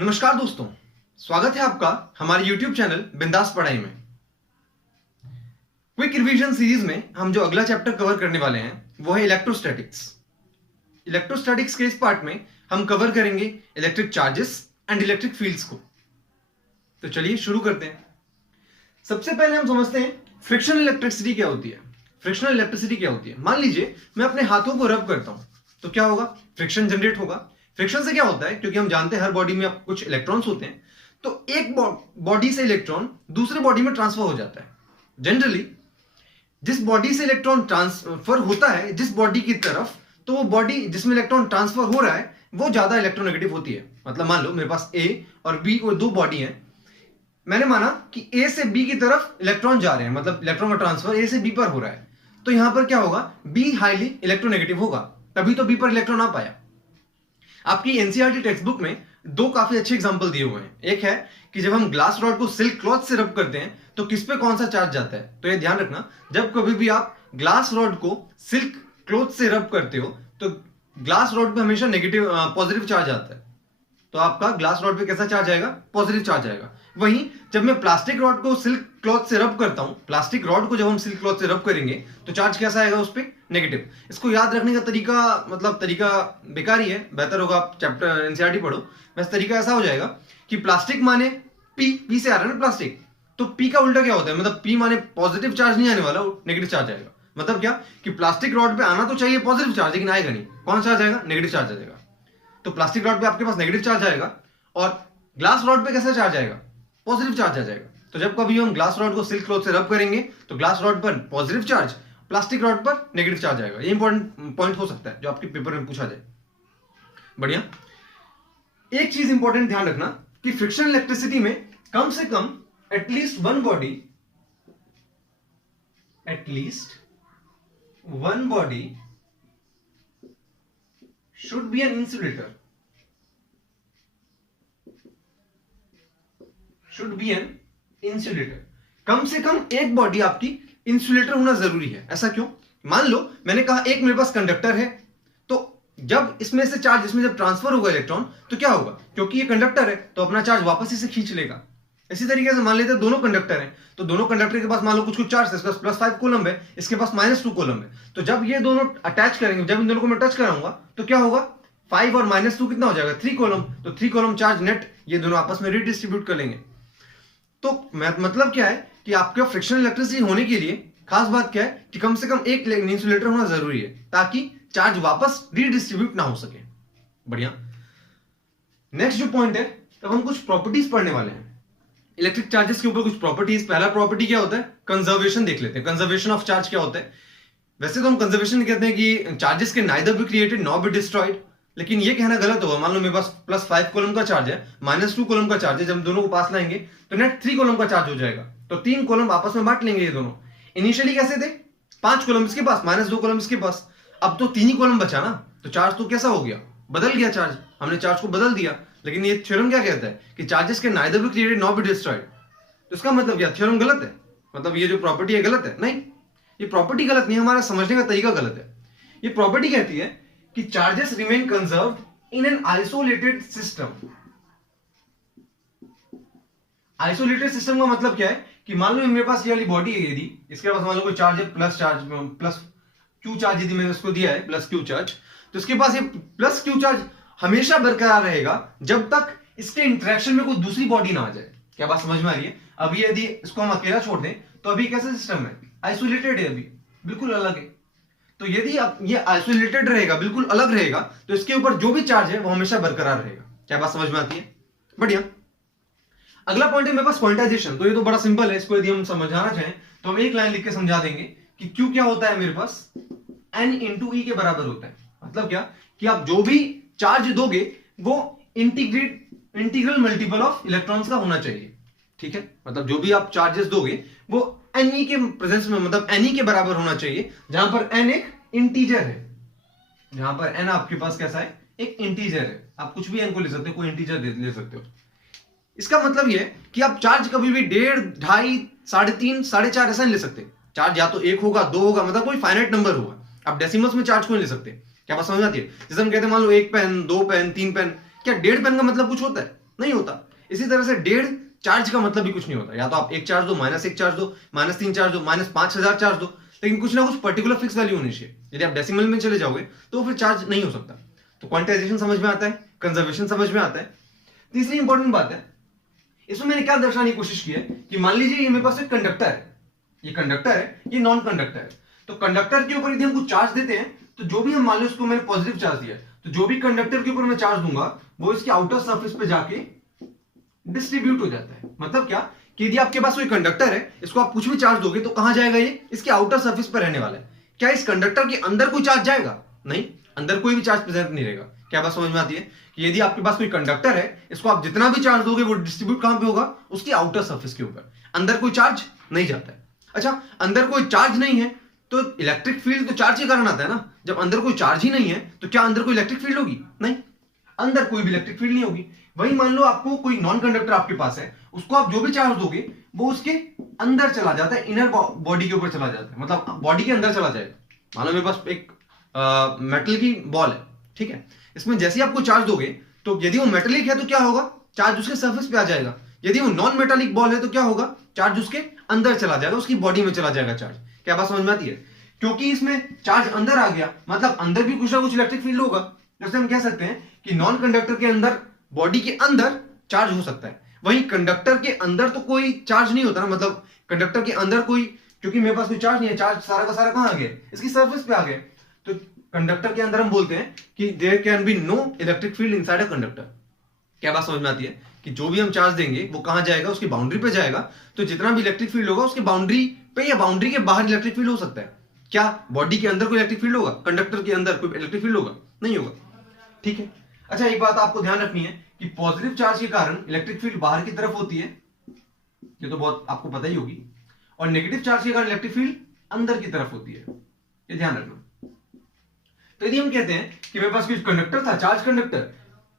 नमस्कार दोस्तों, स्वागत है आपका हमारे YouTube चैनल बिंदास पढ़ाई में। क्विक रिवीजन सीरीज में हम जो अगला चैप्टर कवर करने वाले हैं वो है इलेक्ट्रोस्टैटिक्स। इलेक्ट्रोस्टैटिक्स के इस पार्ट में हम कवर करेंगे electric charges and electric fields को। तो चलिए शुरू करते हैं। सबसे पहले हम समझते हैं फ्रिक्शनल इलेक्ट्रिसिटी क्या होती है। फ्रिक्शनल इलेक्ट्रिसिटी क्या होती है? मान लीजिए मैं अपने हाथों को रब करता हूं तो क्या होगा? फ्रिक्शन जनरेट होगा। फ्रिक्शन से क्या होता है, क्योंकि हम जानते हैं हर बॉडी में कुछ इलेक्ट्रॉन्स होते हैं, तो एक बॉडी से इलेक्ट्रॉन दूसरे बॉडी में ट्रांसफर हो जाता है। जनरली जिस बॉडी से इलेक्ट्रॉन ट्रांसफर होता है जिस बॉडी की तरफ, तो वो बॉडी जिसमें इलेक्ट्रॉन ट्रांसफर हो रहा है वो ज्यादा इलेक्ट्रोनेगेटिव होती है। मतलब मान लो मेरे पास ए और बी और दो बॉडी है, मैंने माना कि ए से बी की तरफ इलेक्ट्रॉन जा रहे हैं, मतलब इलेक्ट्रॉन का ट्रांसफर ए से बी पर हो रहा है, तो यहां पर क्या होगा? बी हाईली इलेक्ट्रोनेगेटिव होगा, तभी तो बी पर इलेक्ट्रॉन आ पाया। आपकी एनसीईआरटी टेक्स्ट बुक में दो काफी अच्छे एग्जांपल दिए हुए हैं। एक है कि जब हम ग्लास रॉड को सिल्क क्लॉथ से रब करते हैं तो किस पे कौन सा चार्ज जाता है। तो ये ध्यान रखना, जब कभी भी आप ग्लास रॉड को सिल्क क्लॉथ से रब करते हो तो ग्लास रॉड पे हमेशा पॉजिटिव चार्ज आता है। तो आपका ग्लास रॉड पे कैसा चार्ज आएगा? पॉजिटिव चार्ज आएगा। वहीं जब मैं प्लास्टिक रॉड को सिल्क क्लॉथ से रब करता हूं, प्लास्टिक रॉड को जब हम सिल्क क्लॉथ से रब करेंगे तो चार्ज कैसा आएगा उस पर? नेगेटिव। इसको याद रखने का तरीका बेकार ही है, बेहतर होगा आप चैप्टर एनसीईआरटी पढ़ो। वैसे तरीका ऐसा हो जाएगा कि प्लास्टिक माने पी से आ रहा है ना प्लास्टिक, तो पी का उल्टा क्या होता है? मतलब पी माने पॉजिटिव चार्ज नहीं आने वाला, नेगेटिव चार्ज आएगा। मतलब क्या कि प्लास्टिक रॉड पे आना तो चाहिए पॉजिटिव चार्ज, लेकिन आएगा नहीं। कौन चार्ज आएगा? नेगेटिव चार्ज आ जाएगा। तो प्लास्टिक रॉड पे आपके पास नेगेटिव चार्ज आएगा और ग्लास रॉड पे कैसा चार्ज आएगा? पॉजिटिव चार्ज आ जाएगा। तो जब कभी हम ग्लास रॉड को सिल्क क्लॉथ से रब करेंगे तो ग्लास रॉड पर पॉजिटिव चार्ज, प्लास्टिक रॉड पर नेगेटिव चार्ज आएगा। ये इंपॉर्टेंट पॉइंट हो सकता है जो आपके पेपर में पूछा जाए। बढ़िया। एक चीज इंपॉर्टेंट ध्यान रखना कि फ्रिक्शनल इलेक्ट्रिसिटी में कम से कम at least one body should be an insulator. कम से कम एक बॉडी आपकी इंसुलेटर होना जरूरी है। ऐसा क्यों? मान लो मैंने कहा एक मेरे पास कंडक्टर है, तो जब इसमें से चार्ज इसमें जब ट्रांसफर होगा इलेक्ट्रॉन तो क्या होगा? क्योंकि ये कंडक्टर है तो अपना चार्ज वापस इसे खींच लेगा। इसी तरीके से मान लेते हैं दोनों कंडक्टर हैं, तो दोनों कंडक्टर के पास मान लो कुछ चार्ज है, इसके पास +5 कूलम है, इसके पास -2 कूलम है। तो जब ये दोनों अटैच करेंगे, जब इन दोनों को मैं टच कराऊंगा तो क्या होगा? 5 और -2 कितना हो जाएगा? 3 कूलम। तो 3 कूलम चार्ज नेट ये दोनों आपस में रिडिस्ट्रीब्यूट कर लेंगे। तो मतलब क्या है कि आपके फ्रिक्शनल इलेक्ट्रिसिटी होने के लिए खास बात क्या है कि कम से कम एक इंसुलेटर होना जरूरी है, ताकि चार्ज वापस रिडिस्ट्रीब्यूट ना हो सके। बढ़िया। नेक्स्ट जो पॉइंट है, तब हम कुछ प्रॉपर्टीज पढ़ने वाले हैं इलेक्ट्रिक चार्जेस के ऊपर। कुछ प्रॉपर्टीज। पहला प्रॉपर्टी क्या होता है? कंजर्वेशन देख लेते हैं। कंजर्वेशन ऑफ चार्ज क्या होता है? वैसे तो हम कंजर्वेशन कहते हैं कि चार्जेस के neither be created nor be destroyed, लेकिन ये कहना गलत होगा। मान लो मेरे पास +5 कूलम का चार्ज है, -2 कूलम का चार्ज है, जब दोनों को पास लाएंगे तो नेट 3 कूलम का चार्ज हो जाएगा। तो 3 कूलम आपस में बांट लेंगे ये दोनों। इनिशियली कैसे थे? 5 कूलम इसके पास, -2 कूलम इसके पास। अब तो 3 ही कूलम बचा ना, तो चार्ज तो कैसा हो गया? बदल गया चार्ज। हमने चार्ज को बदल दिया। लेकिन ये थ्योरम क्या कहता है कि चार्जेस के neither be created nor be destroyed. तो इसका मतलब क्या? थ्योरम गलत है? मतलब ये जो प्रॉपर्टी है गलत है? नहीं, ये प्रॉपर्टी गलत नहीं, हमारा समझने का तरीका गलत है। ये प्रॉपर्टी कहती है कि charges remain conserved in an isolated system. Isolated system का मतलब क्या है कि मान लो मेरे पास ये वाली बॉडी है, यदि इसके पास मान लो कोई चार्ज है, प्लस क्यू चार्ज, यदि मैंने उसको दिया है +Q चार्ज, तो इसके पास ये +Q चार्ज हमेशा बरकरार रहेगा जब तक इसके इंटरेक्शन में कोई दूसरी बॉडी ना आ जाए। क्या बात समझ में आ रही है? अभी यदि इसको हम अकेला छोड़ दें तो अभी कैसा सिस्टम है? आइसोलेटेड है, अभी बिल्कुल अलग है। तो यदि अब ये आइसोलेटेड रहेगा, बिल्कुल अलग रहेगा, तो इसके ऊपर जो भी चार्ज है वो हमेशा बरकरार रहेगा। क्या बात समझ में आती है? बढ़िया। अगला पॉइंट है मेरे पास क्वांटाइजेशन। तो ये तो बड़ा सिंपल है, इसको यदि हम समझाना चाहें तो हम एक लाइन लिख के समझा देंगे कि Q क्या होता है मेरे पास? N × E के बराबर होता है। मतलब क्या कि आप जो भी चार्ज दोगे वो इंटीग्रल मल्टीपल ऑफ इलेक्ट्रॉन्स का होना चाहिए। ठीक है, मतलब जो भी आप चार्जेस दोगे वो Ne के प्रेजेंस में, मतलब Ne के बराबर होना चाहिए, जहां पर N एक इंटीजर है। जहां पर N आपके पास कैसा है? एक इंटीजर है। आप कुछ भी N को ले सकते हो, कोई इंटीजर ले सकते हो। इसका मतलब यह है कि आप चार्ज कभी भी 1.5, 2.5, 3.5, 4.5 ऐसा नहीं ले सकते। चार्ज या तो 1 होगा, 2 होगा, मतलब कोई फाइनाइट नंबर होगा। आप डेसिमल्स में चार्ज को नहीं ले सकते। क्या बात समझ आती है? जैसे हम कहते हैं मान लो 1 पेन, 2 पेन, 3 पेन, क्या 1.5 पेन का मतलब कुछ होता है? नहीं होता। इसी तरह से डेढ़ चार्ज का मतलब भी कुछ नहीं होता। या तो आप 1 चार्ज दो, -1 चार्ज दो, -3 चार्ज दो, -5000 चार्ज दो, लेकिन कुछ ना कुछ पर्टिकुलर फिक्स वैल्यू होनी चाहिए। यदि आप डेसिमल में चले जाओगे तो फिर चार्ज नहीं हो सकता। तो क्वांटाइजेशन समझ में आता है, कंजर्वेशन समझ में आता है। तीसरी इंपॉर्टेंट बात है, इसमें मैंने क्या दर्शाने की कोशिश की है कि मान लीजिए ये मेरे पास एक कंडक्टर है, ये कंडक्टर है, ये नॉन कंडक्टर है। तो कंडक्टर के ऊपर यदि हम कुछ चार्ज देते हैं तो जो भी हम मान लो इसको मैंने पॉजिटिव चार्ज दिया, तो जो भी कंडक्टर के ऊपर मैं चार्ज दूंगा वो इसके आउटर सरफेस पे जाके डिस्ट्रीब्यूट हो जाता है। मतलब क्या कि यदि आपके पास कोई कंडक्टर है, इसको आप कुछ भी चार्ज दोगे तो कहां जाएगा, ये इसके आउटर सरफेस पर रहने वाला है। क्या इस कंडक्टर के अंदर कोई चार्ज जाएगा? नहीं, अंदर कोई भी चार्ज प्रेजेंट नहीं रहेगा। क्या बात समझ में आती है कि यदि आपके पास कोई कंडक्टर है, इसको आप जितना भी चार्ज दोगे वो डिस्ट्रीब्यूट कहां पे होगा, उसकी आउटर सरफेस के ऊपर, अंदर कोई चार्ज नहीं जाता है। अच्छा, अंदर कोई चार्ज नहीं है तो इलेक्ट्रिक फील्ड तो चार्ज के कारण आता है ना। जब अंदर कोई चार्ज ही नहीं है तो क्या अंदर कोई इलेक्ट्रिक फील्ड होगी? नहीं, अंदर कोई भी इलेक्ट्रिक फील्ड नहीं होगी। वही मान लो आपको कोई नॉन कंडक्टर आपके पास है, उसको आप जो भी चार्ज दोगे वो उसके अंदर चला जाता है, इनर बॉडी के ऊपर चला जाता है, मतलब बॉडी के अंदर चला जाएगा। मान लो मेरे पास एक मेटल की बॉल है, ठीक है, इसमें जैसे ही आपको चार्ज दोगे तो यदि वो मेटेलिक है तो क्या होगा, चार्ज उसके सरफेस पे आ जाएगा। यदि वो नॉन मेटालिक बॉल है तो क्या होगा, चार्ज उसके अंदर चला जाएगा, उसकी बॉडी में चला जाएगा चार्ज। क्या बात समझ में आती है? क्योंकि इसमें चार्ज अंदर आ गया, मतलब अंदर भी कुछ ना कुछ इलेक्ट्रिक फील्ड होगा। जैसे हम कह सकते हैं कि नॉन कंडक्टर के अंदर, बॉडी के अंदर चार्ज हो सकता है, वहीं कंडक्टर के अंदर तो कोई चार्ज नहीं होता ना। मतलब कंडक्टर के अंदर कोई, क्योंकि मेरे पास कोई चार्ज नहीं है, चार्ज सारा का सारा कहां आ गया, इसकी सरफेस पे आ गया। तो कंडक्टर के अंदर हम बोलते हैं कि there can be no electric field inside a conductor. क्या बात समझ में आती है कि जो भी हम चार्ज देंगे वो कहां जाएगा, उसकी बाउंड्री पे जाएगा। तो जितना भी इलेक्ट्रिक फील्ड होगा उसकी बाउंड्री पे या बाउंड्री के बाहर इलेक्ट्रिक फील्ड हो सकता है। क्या बॉडी के अंदर कोई इलेक्ट्रिक फील्ड होगा, कंडक्टर के अंदर कोई इलेक्ट्रिक फील्ड होगा? नहीं होगा, ठीक है। अच्छा, एक बात आपको ध्यान रखनी है कि पॉजिटिव चार्ज के कारण इलेक्ट्रिक फील्ड बाहर की तरफ होती है, ये तो बहुत आपको पता ही होगी, और नेगेटिव चार्ज के कारण इलेक्ट्रिक फील्ड अंदर की तरफ होती है, ये ध्यान रखना। तो यदि हम कहते हैं कि मेरे पास कोई कंडक्टर था, चार्ज कंडक्टर,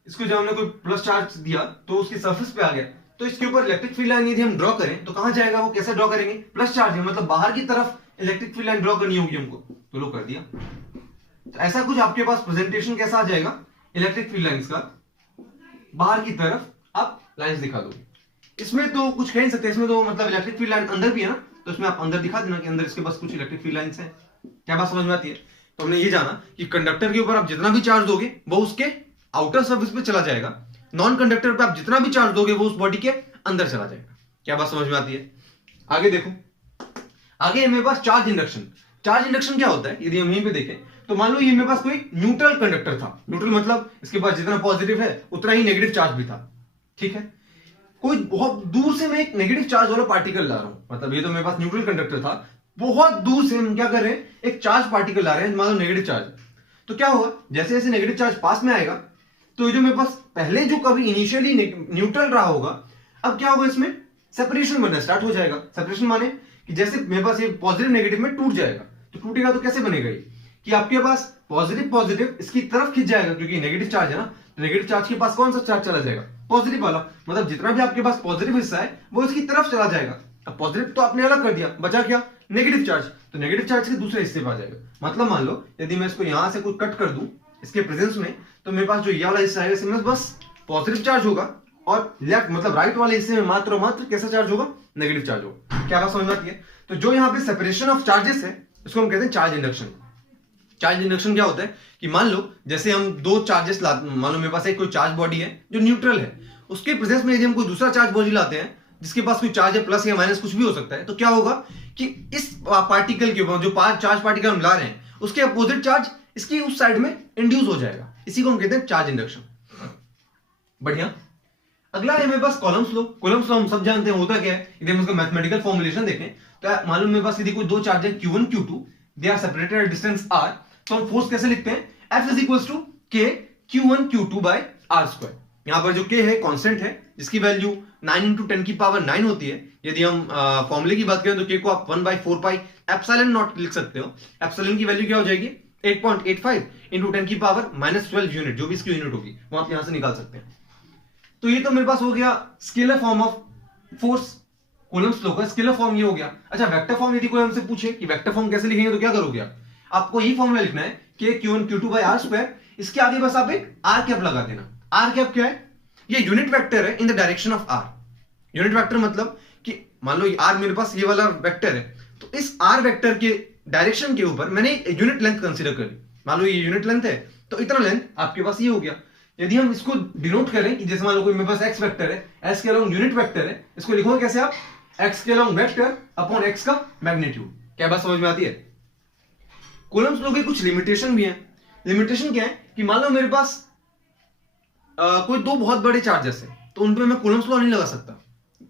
इसको जब हमने कोई प्लस चार्ज दिया तो उसकी सरफेस पे आ गया, तो इसके ऊपर इलेक्ट्रिक फील्ड लाइन यदि हम ड्रॉ करें तो कहां जाएगा, वो कैसे ड्रॉ करेंगे, प्लस चार्ज है, मतलब बाहर की तरफ इलेक्ट्रिक फील्ड लाइन ड्रॉ करनी होगी हमको, तो लो कर दिया। तो ऐसा कुछ आपके पास प्रेजेंटेशन कैसा आ जाएगा, इलेक्ट्रिक फील्ड लाइंस का बाहर की तरफ आप लाइंस दिखा दो। इसमें तो कुछ कह नहीं सकते, इसमें तो मतलब इलेक्ट्रिक फील्ड लाइन अंदर भी है ना, तो इसमें आप अंदर दिखा देना कि अंदर इसके पास कुछ इलेक्ट्रिक फील्ड लाइंस है। क्या बात समझ में आती है? तो हमने ये जाना कि कंडक्टर के ऊपर आप जितना भी चार्ज दोगे वो उसके आउटर सरफेस पे चला जाएगा, नॉन कंडक्टर पे आप जितना भी चार्ज दोगे वो उस बॉडी के अंदर चला जाएगा। क्या बात समझ में आती है? आगे देखो, आगे मेरे पास चार्ज इंडक्शन। चार्ज इंडक्शन क्या होता है, यदि हम यहीं पे देखें तो मान लो ये मेरे पास कोई न्यूट्रल कंडक्टर था। न्यूट्रल मतलब इसके पास जितना पॉजिटिव है उतना ही नेगेटिव चार्ज भी था, ठीक है। कोई बहुत दूर से मैं एक नेगेटिव चार्ज वाला पार्टिकल ला रहा हूं, मतलब ये तो मेरे पास न्यूट्रल कंडक्टर था, बहुत दूर से हम क्या कर रहे हैं, एक चार्ज पार्टिकल ला रहे हैं, मान लो नेगेटिव चार्ज। तो क्या होगा, जैसे जैसे नेगेटिव चार्ज पास में आएगा तो जो मेरे पास पहले जो कभी इनिशियली न्यूट्रल रहा होगा, अब क्या होगा, इसमें सेपरेशन बनना स्टार्ट हो जाएगा। सेपरेशन माने कि जैसे मेरे पास ये पॉजिटिव नेगेटिव में टूट जाएगा, तो टूटेगा तो कैसे बनेगा ये कि आपके पास पॉजिटिव पॉजिटिव इसकी तरफ खिंच जाएगा, क्योंकि नेगेटिव चार्ज है ना, तो नेगेटिव चार्ज के पास कौन सा चार्ज चला जाएगा, पॉजिटिव वाला। मतलब जितना भी आपके पास पॉजिटिव हिस्सा है वो इसकी तरफ चला जाएगा। अब पॉजिटिव तो आपने अलग कर दिया, बचा क्या, नेगेटिव चार्ज, तो नेगेटिव चार्ज के दूसरे हिस्से पर आ जाएगा। मतलब मान लो यदि मैं इसको यहां से कुछ कट कर दूं इसके प्रेजेंस में, तो मेरे पास जो ये वाला हिस्सा है इसमें बस पॉजिटिव चार्ज होगा, और लेफ्ट मतलब राइट वाले हिस्से में मात्र और मात्र कैसा चार्ज होगा, नेगेटिव चार्ज होगा। क्या बात समझ में आती है? तो जो यहाँ पे सेपरेशन ऑफ चार्जेस है इसको हम कहते हैं चार्ज इंडक्शन। चार्ज इंडक्शन क्या होता है कि मान लो जैसे हम दो चार्जेस मान लो मेरे पास एक कोई चार्ज बॉडी है जो न्यूट्रल है, उसके प्रेजेंस में यदि हम कोई दूसरा चार्ज बॉडी लाते हैं जिसके पास कोई चार्ज है, प्लस या माइनस कुछ भी हो सकता है, तो क्या होगा कि इस पार्टिकल के ऊपर जो चार्ज पार्टिकल हम ला रहे हैं उसके अपोजिट चार्ज इसकी उस साइड में इंड्यूस हो जाएगा। इसी को हम कहते हैं चार्ज इंडक्शन। बढ़िया। अगला है मेरे पास कॉलम फ्लो। कॉलम फ्लो हम सब जानते हैं होता क्या है, यदि हम इसका मैथमेटिकल फॉर्मुलेशन देखें तो मालूम मेरे पास यदि कोई दो चार्ज है Q1 Q2, they are separated at distance r, तो हम फोर्स कैसे लिखते हैं, F इज equals to K Q1 Q2 by r square. यहां पर जो K है कांस्टेंट है जिसकी वैल्यू 9 × 10 की पावर 9 होती है। यदि हम फॉर्मूले की बात करें तो K को आप 1/4 पाई एप्सिलॉन नॉट लिख सकते हो। एप्सिलॉन की वैल्यू क्या हो जाएगी, 8.85 × 10 की पावर -12 यूनिट, जो भी इसकी यूनिट होगी वो आप यहां से निकाल सकते हैं। तो ये तो मेरे पास हो गया scalar form of force, Coulomb's law का स्केलर फॉर्म ये हो गया। अच्छा, वेक्टर फॉर्म यदि कोई हमसे पूछे कि वेक्टर फॉर्म कैसे लिखेंगे तो क्या करोगे आप, आपको यही फॉर्मूला लिखना है K Q1 Q2 by r square. इसके आगे बस आप एक r कैप लगा देना। r कैप क्या है, ये यूनिट वेक्टर है in the direction of R. Unit vector मतलब कि मान लो आर मेरे पास ये वाला वेक्टर है, तो इस आर वेक्टर के डायरेक्शन के ऊपर मैंने यूनिट लेंथ कंसीडर करी। मान लो ये यूनिट लेंथ है, तो इतना लेंथ आपके पास ये हो गया। यदि हम इसको डिनोट करें कि जैसे मान लो कोई मेरे पास एक्स वेक्टर है, एक्स के अलोंग यूनिट वेक्टर है, इसको लिखोगे कैसे आप, एक्स के अलोंग वेक्टर अपॉन एक्स का मैग्नीट्यूड। क्या बात समझ में आती है? कूलम्ब्स लॉ के कुछ लिमिटेशन भी हैं। लिमिटेशन क्या है कि मान लो मेरे पास कोई दो बहुत बड़े चार्जेस है, तो उन पे मैं कूलम्ब्स लॉ नहीं लगा सकता।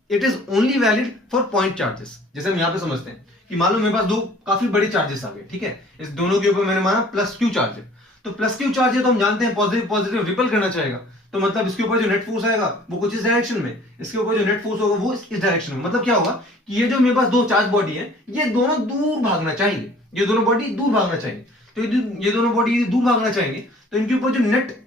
It is only valid for point charges. जैसे हम यहां पे समझते हैं कि मान लो मेरे पास दो काफी बड़े चार्जेस आ गए, ठीक है, इस दोनों के ऊपर मैंने माना प्लस क्यू चार्ज है, तो प्लस क्यू चार्ज है तो हम जानते हैं पॉजिटिव पॉजिटिव रिपल करना चाहेगा, तो मतलब इसके ऊपर जो नेट फोर्स आएगा वो कुछ इस डायरेक्शन में, इसके ऊपर जो नेट फोर्स होगा वो इस डायरेक्शन में। मतलब क्या होगा कि ये जो मेरे पास दो चार्ज बॉडी है, ये दोनों दूर भागना चाहिए, ये दोनों बॉडी दूर भागना चाहिए। तो ये दोनों बॉडी दूर भागना चाहिए, तो इनके ऊपर जो नेट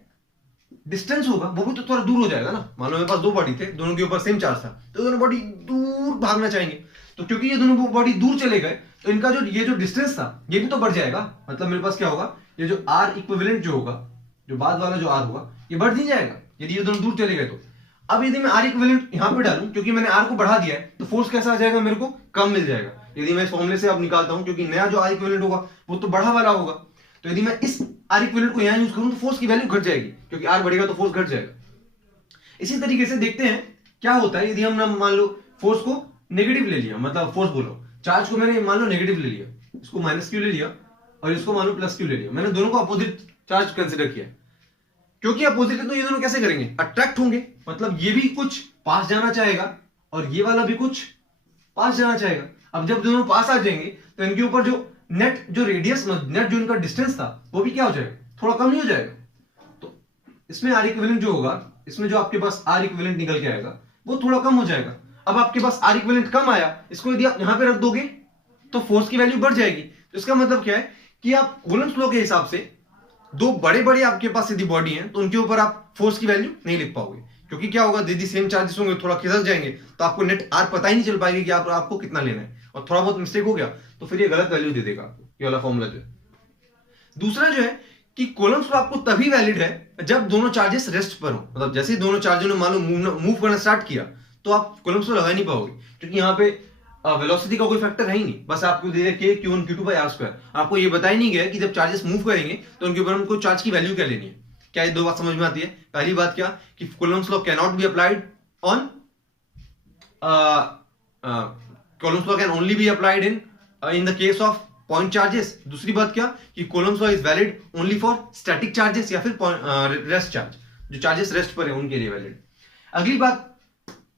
डिस्टेंस होगा वो भी तो थोड़ा दूर हो जाएगा ना। मान लो मेरे पास दो बॉडी थे, दोनों के ऊपर सेम चार्ज था, तो दोनों बॉडी दूर भागना चाहेंगे। तो क्योंकि ये दोनों बॉडी दूर चले गए, तो इनका जो ये जो डिस्टेंस था ये भी तो बढ़ जाएगा। मतलब मेरे पास क्या होगा, ये जो आर इक्विवेलेंट जो होगा, जो बाद वाला जो आर होगा, ये बढ़ नहीं जाएगा यदि ये दोनों दूर चले गए तो। अब यदि मैं आर इक्विवेलेंट यहां पे डालूं, क्योंकि मैंने आर को बढ़ा दिया है, तो फोर्स कैसा आ जाएगा, मेरे को कम मिल जाएगा। यदि मैं इस फॉर्मूले से अब निकालता हूं, क्योंकि नया जो आर इक्विवेलेंट होगा वो तो बढ़ा वाला होगा, तो यदि मैं इस आर इक्विवेलेंट को यहां यूज करूं तो फोर्स की वैल्यू घट जाएगी, क्योंकि आर बढ़ेगा तो फोर्स घट जाएगा। इसी तरीके से देखते हैं क्या होता है यदि हम मान लो फोर्स को नेगेटिव ले लिया, मतलब फोर्स बोलो चार्ज को मैंने मान लो नेगेटिव ले लिया, इसको माइनस क्यू ले लिया और इसको मान लो प्लस क्यू ले लिया। मैंने दोनों को अपोजिट चार्ज कंसिडर किया, क्योंकि अपोजिट है तो ये दोनों कैसे करेंगे, अट्रैक्ट होंगे। मतलब ये भी कुछ पास जाना चाहेगा और ये वाला भी कुछ पास जाना चाहेगा। अब जब दोनों पास आ जाएंगे तो इनके ऊपर जो नेट जो रेडियस नेट जो इनका डिस्टेंस था वो भी क्या हो जाएगा, थोड़ा कम नहीं हो जाएगा। तो इसमें आर इक्विवेलेंट जो होगा, इसमें जो आपके पास आर इक्विवेलेंट निकल के आएगा वो थोड़ा कम हो जाएगा। अब आपके पास आर इक्विवेलेंट कम आया, इसको यदि आप यहां पे रख दोगे तो फोर्स की वैल्यू बढ़ जाएगी। तो इसका मतलब क्या है कि आप कूलम्ब्स लॉ के हिसाब से दो बड़े बड़े आपके पास यदि बॉडी हैं तो उनके ऊपर आप फोर्स की वैल्यू नहीं लिख पाओगे, क्योंकि क्या होगा, यदि सेम चार्जेस होंगे थोड़ा खिसक जाएंगे तो आपको नेट आर पता ही नहीं चल पाएगी कि आपको कितना लेना है, और थोड़ा बहुत मिस्टेक हो गया तो फिर ये गलत वैल्यू दे देगा आपको, ये वाला फॉर्मूला जो है। दूसरा जो है कि कूलम्ब्स लॉ आपको तभी वैलिड है जब दोनों चार्जेस रेस्ट पर हो। मतलब जैसे ही दोनों चार्जों ने मान लो मूव करना स्टार्ट किया तो आप कूलम्ब्स लॉ लगा नहीं पाओगे, क्योंकि यहाँ पे वेलोसिटी का कोई फैक्टर है ही नहीं। बस आपको दे दिया k q1 q2 by r square. आपको ये बताया नहीं गया कि जब चार्जेस मूव करेंगे तो उनके ऊपर हमको चार्ज की वैल्यू क्या लेनी है। क्या ये दो बात समझ में आती है? पहली बात क्या कि Coulomb's law can not be applied on Coulomb's law can only be applied in the case of point charges. दूसरी बात क्या कि Coulomb's law is valid only for static charges या फिर रेस्ट चार्ज, जो चार्जेस रेस्ट पर है उनके लिए वैलिड। अगली बात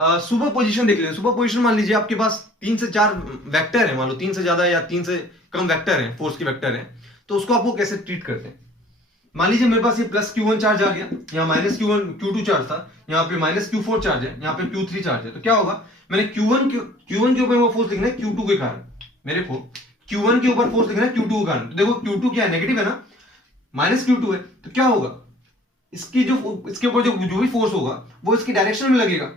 सुपर पोजिशन देख लीजिए। सुपर पोजिशन मान लीजिए आपके पास 3 से 4 वेक्टर है, मान लो 3 से ज्यादा या 3 से कम वेक्टर है, फोर्स के वेक्टर है, तो उसको आपको कैसे ट्रीट करते हैं। मान लीजिए मेरे पास ये प्लस Q1 चार्ज आ गया, यहाँ माइनस Q2 चार्ज था, यहाँ पे माइनस Q4 चार्ज है, यहाँ पे Q3 चार्ज है। तो क्या होगा, मैंने Q1 के ऊपर वो फोर्स लिखना है Q2 के कारण, मेरे को Q1 के ऊपर फोर्स लिखना है Q2 के कारण। तो देखो Q2 क्या है, नेगेटिव है ना, माइनस Q2 है, तो क्या होगा, इसके ऊपर जो भी फोर्स होगा वो इसकी डायरेक्शन में लगेगा।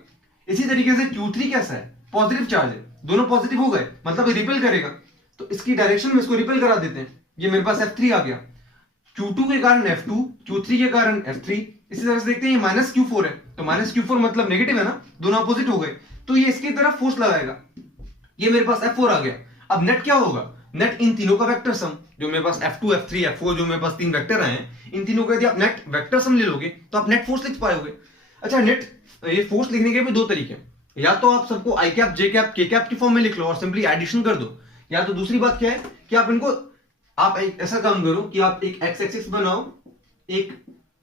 इसी तरीके से Q3 कैसा है, पॉजिटिव चार्ज है, दोनों पॉजिटिव हो गए, मतलब ये रिपेल करेगा, तो इसकी डायरेक्शन में इसको रिपेल करा देते हैं। ये मेरे पास F3 आ गया, Q2 के कारण F2, Q3 के कारण F3। इसी तरह से देखते हैं ये माइनस Q4 है, तो माइनस Q4 मतलब नेगेटिव है ना, दोनों अपोजिट हो गए, तो ये इसकी तरफ फोर्स लगाएगा। ये मेरे पास F4 आ गया। अब नेट क्या होगा, नेट इन तीनों का वेक्टर सम, जो मेरे पास F2 F3 F4 जो मेरे पास 3 वेक्टर आए हैं, इन तीनों का यदि आप नेट वेक्टर सम ले लोगे तो आप नेट फोर्स लिख पाओगे। अच्छा, नेट ये फोर्स लिखने के भी दो तरीके हैं, या तो आप सबको आई कैप जे कैप के कैप की फॉर्म में लिख लो और सिंपली एडिशन कर दो, या तो दूसरी बात क्या है कि आप इनको आप एक ऐसा काम करो कि आप एक एक्स एक्सिस बनाओ, एक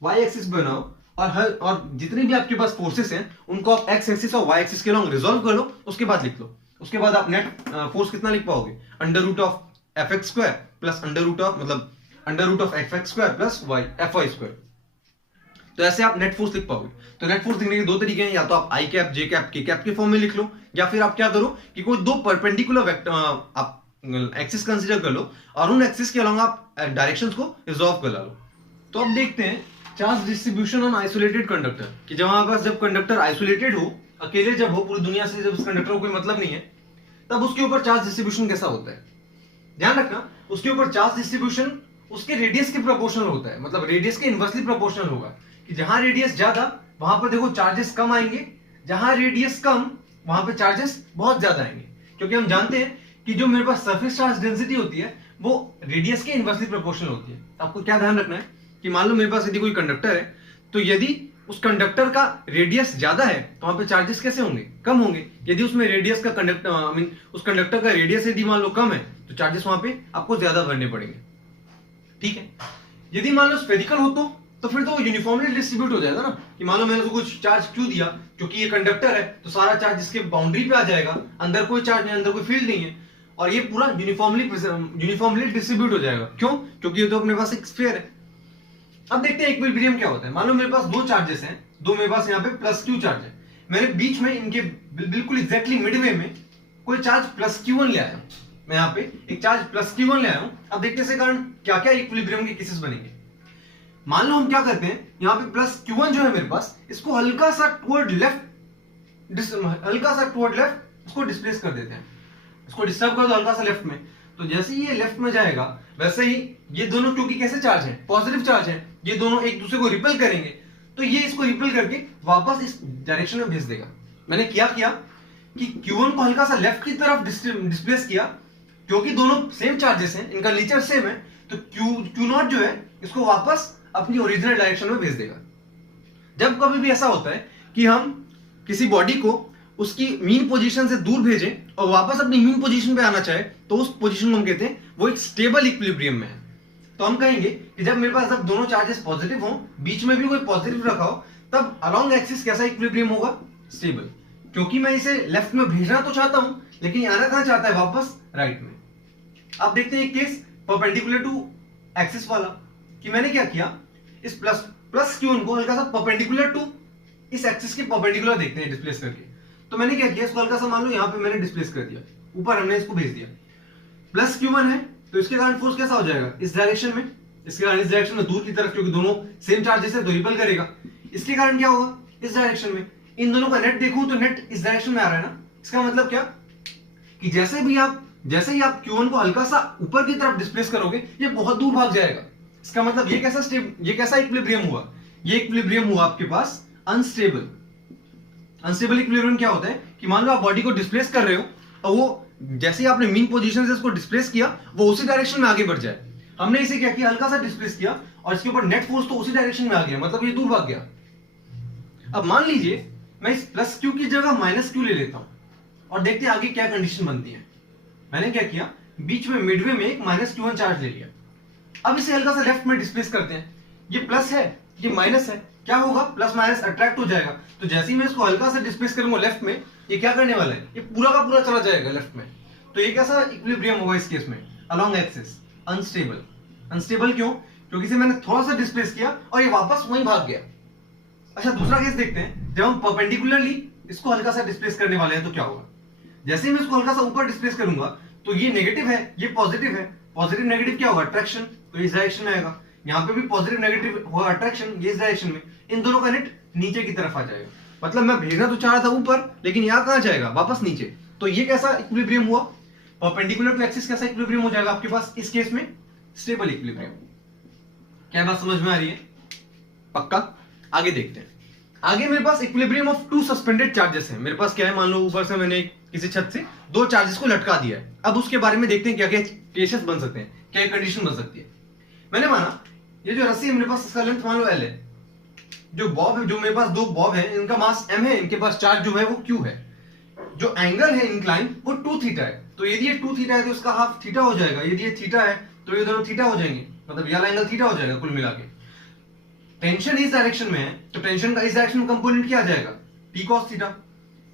वाई एक्सिस बनाओ, और जितने भी आपके पास फोर्सेस हैं उनको आप एक्स एक्सिस और वाई एक्सिस के लॉन्ग रिजॉल्व कर लो, उसके बाद लिख लो। उसके बाद आप नेट फोर्स कितना लिख पाओगे, under root of F X square plus under root of F X square plus Y F Y square. तो ऐसे आप नेट फोर्स लिख पाओगे। तो नेट फोर्स लिखने के दो तरीके हैं, या तो आप आई कैप जे कैप के कैप के फॉर्म में लिख लो, या फिर आप क्या करो कि कोई दो परपेंडिकुलर वेक्टर आप एक्सिस कंसीडर कर लो और उन एक्सिस के अलॉन्ग आप डायरेक्शंस को रिजॉल्व कर लो। तो अब देखते हैं charge distribution on isolated conductor, कि जब हमारे पास जब कंडक्टर आइसोलेटेड हो, अकेले जब हो, पूरी दुनिया से जब उस कंडक्टर को कोई मतलब नहीं है, तब उसके ऊपर चार्ज डिस्ट्रीब्यूशन कैसा होता है। ध्यान रखना, उसके ऊपर चार्ज डिस्ट्रीब्यूशन उसके रेडियस के प्रोपोर्शनल होता है, मतलब रेडियस के इनवर्सली प्रोपोर्शनल होगा, कि जहां रेडियस ज्यादा वहां पर देखो चार्जेस कम आएंगे, जहां रेडियस कम वहां पे चार्जेस बहुत ज्यादा आएंगे, क्योंकि हम जानते हैं कि जो मेरे पास सरफेस चार्ज डेंसिटी होती है वो रेडियस के इनवर्सली प्रोपोर्शनल होती है। आपको क्या ध्यान रखना है कि मान लो मेरे पास यदि कोई कंडक्टर है, तो यदि उस कंडक्टर का रेडियस ज्यादा है तो वहां पे चार्जेस कैसे होंगे, कम होंगे। यदि उसमें रेडियस का कंडक्टर उस कंडक्टर का रेडियस यदि मान लो कम है तो चार्जेस वहां पे आपको ज्यादा भरने पड़ेंगे, ठीक है। यदि मान लो स्फेरिकल हो तो फिर तो वो यूनिफॉर्मली डिस्ट्रीब्यूट हो जाएगा ना, कि मान लो मैंने उसको कुछ चार्ज क्यों दिया, क्योंकि ये कंडक्टर है तो सारा चार्ज इसके बाउंड्री पे आ जाएगा, अंदर कोई चार्ज नहीं, अंदर कोई फील्ड नहीं है, और ये पूरा यूनिफॉर्मली डिस्ट्रीब्यूट हो जाएगा। क्यों? क्योंकि ये तो अपने पास एक स्फीयर है। अब देखते हैं इक्विलिब्रियम क्या होता है। मान लो मेरे पास दो चार्जेस हैं, दो मेरे पास यहाँ पे प्लस क्यू चार्ज है, मैंने बीच में इनके बिल्कुल एग्जैक्टली मिडवे में कोई चार्ज प्लस क्यू1 ले आया, मैं यहाँ पे एक चार्ज प्लस क्यू1 ले आया हूं। अब देखते हैं इसके कारण क्या क्या इक्विलिब्रियम के केसेस बनेंगे। मान लो हम क्या करते हैं, यहाँ पे प्लस क्यू1 जो है मेरे पास, इसको हल्का सा टुवर्ड लेफ्ट इसको डिस्प्लेस कर देते हैं, इसको डिस्टर्ब कर दो हल्का सा लेफ्ट में, तो जैसे ही ये लेफ्ट में जाएगा वैसे ही ये दोनों, क्योंकि कैसे चार्ज है, पॉजिटिव चार्ज है, ये दोनों एक दूसरे को रिपेल करेंगे, तो ये इसको रिपेल करके वापस इस डायरेक्शन में भेज देगा। मैंने क्या किया कि Q1 को हल्का सा लेफ्ट की तरफ डिस्प्लेस किया, क्योंकि दोनों सेम चार्जेस हैं, इनका नेचर सेम है, तो Q0 जो है इसको वापस अपनी ओरिजिनल डायरेक्शन में भेज देगा। जब कभी भी ऐसा होता है कि हम किसी बॉडी को उसकी मीन पोजीशन से दूर भेजें और वापस अपनी मीन पोजीशन पे आना चाहे, तो उस पोजीशन को हम कहते हैं वो एक स्टेबल इक्विलिब्रियम में है। तो हम कहेंगे कि जब मेरे पास जब दोनों चार्जेस पॉजिटिव हो, बीच में भी कोई पॉजिटिव रखा हो, तब अलोंग एक्सिस कैसा इक्विलिब्रियम होगा, स्टेबल। क्योंकि मैं इसे लेफ्ट में भेजना तो चाहता हूं, लेकिन आना कहां चाहता है, वापस राइट में। अब देखते हैं एक केस परपेंडिकुलर टू एक्सिस वाला, कि मैंने क्या किया, इस प्लस क्यू1 को हल्का सा परपेंडिकुलर टू इस एक्सिस के परपेंडिकुलर देखते हैं डिस्प्लेस करके। तो मैंने क्या किया, इसको हल्का सा मान लो यहां पे मैंने डिस्प्लेस कर दिया, ऊपर हमने इसको भेज दिया। प्लस क्यू1 है तो इसके कारण फोर्स कैसा हो जाएगा, इस डायरेक्शन में, इसके कारण इस डायरेक्शन में दूर की तरफ, क्योंकि दोनों सेम चार्जेस है तो रिपेल करेगा। इसके कारण क्या होगा, इस डायरेक्शन में। इन दोनों का नेट देखूं तो नेट इस डायरेक्शन में आ रहा है ना। इसका मतलब क्या कि जैसे ही आप Q1 को हल्का सा ऊपर की तरफ डिस्प्लेस करोगे, ये बहुत दूर भाग जाएगा। इसका मतलब ये कैसा इक्विलिब्रियम हुआ, ये इक्विलिब्रियम हुआ आपके पास अनस्टेबल। अनस्टेबल इक्विलिब्रियम क्या होता है कि मान लो आप बॉडी को डिस्प्लेस कर रहे हो और वो जैसे ही आपने मीन पोजीशन से इसको डिस्प्लेस किया, वो उसी डायरेक्शन में आगे बढ़ जाए। हमने इसे क्या किया, हल्का सा डिस्प्लेस किया और इसके ऊपर नेट फोर्स तो उसी डायरेक्शन में आ गया, मतलब ये दूर भाग गया। अब मान लीजिए मैं इस प्लस क्यू की जगह माइनस क्यू ले लेता हूं और देखते हैं आगे क्या कंडीशन बनती है। मैंने क्या किया, बीच में मिडवे में एक माइनस Q1 चार्ज ले लिया। अब इसे हल्का सा लेफ्ट में डिस्प्लेस करते हैं, ये प्लस है, ये माइनस है, क्या होगा, प्लस माइनस अट्रैक्ट हो जाएगा। तो जैसे ही मैं इसको हल्का सा डिस्प्लेस करूंगा लेफ्ट में, ये क्या करने वाला है, ये पूरा का पूरा चला जाएगा लेफ्ट में। तो ये कैसा इक्विलिब्रियम होगा इस केस में, अलोंग एक्सिस, अनस्टेबल। अनस्टेबल क्यों, क्योंकि इसे मैंने थोड़ा सा डिस्प्लेस किया और ये वापस वहीं भाग गया। अच्छा, दूसरा केस देखते हैं, जब हम परपेंडिकुलरली इसको हल्का सा डिस्प्लेस करने वाले हैं तो क्या होगा। जैसे ही मैं इसको हल्का सा ऊपर डिस्प्लेस करूंगा तो ये नेगेटिव है, ये पॉजिटिव है। पॉजिटिव नेगेटिव क्या होगा, अट्रैक्शन, तो इस डायरेक्शन में आएगा। यहाँ पे भी पॉजिटिव नेगेटिव होगा अट्रैक्शन, ये इस डायरेक्शन में। इन दोनों का नेट नीचे की तरफ आ जाएगा, मतलब मैं भेजना तो चाह रहा था ऊपर, लेकिन यहाँ कहाँ जाएगा, वापस नीचे। तो ये कैसा इक्विलिब्रियम हुआ, परपेंडिकुलर टू एक्सिस कैसा इक्विलिब्रियम हो जाएगा आपके पास इस केस में, स्टेबल इक्विलिब्रियम। क्या बात समझ में आ रही है, पक्का। आगे देखते हैं। आगे मेरे पास equilibrium of two suspended charges है। मेरे पास क्या है, मान लो ऊपर से मैंने किसी छत से दो चार्जेस को लटका दिया है। अब उसके बारे में देखते हैं क्या क्या केसेस बन सकते हैं, क्या कंडीशन बन सकती है। मैंने माना ये जो रस्सी है मेरे पास, इसका लेंथ मान लो L है। जो बॉब है, जो मेरे पास दो बॉब है, इनका मास m है, इनके पास चार्ज जो है वो q है। जो एंगल है इंक्लाइन वो 2 थीटा है। तो यदि ये 2 थीटा है तो इसका हाफ थीटा हो जाएगा, यदि ये थीटा है तो ये दोनों थीटा हो जाएंगे, मतलब ये वाला एंगल थीटा हो जाएगा कुल मिला के। टेंशन इस डायरेक्शन में है तो टेंशन का इस डायरेक्शन में कंपोनेंट क्या आ जाएगा, t cos थीटा।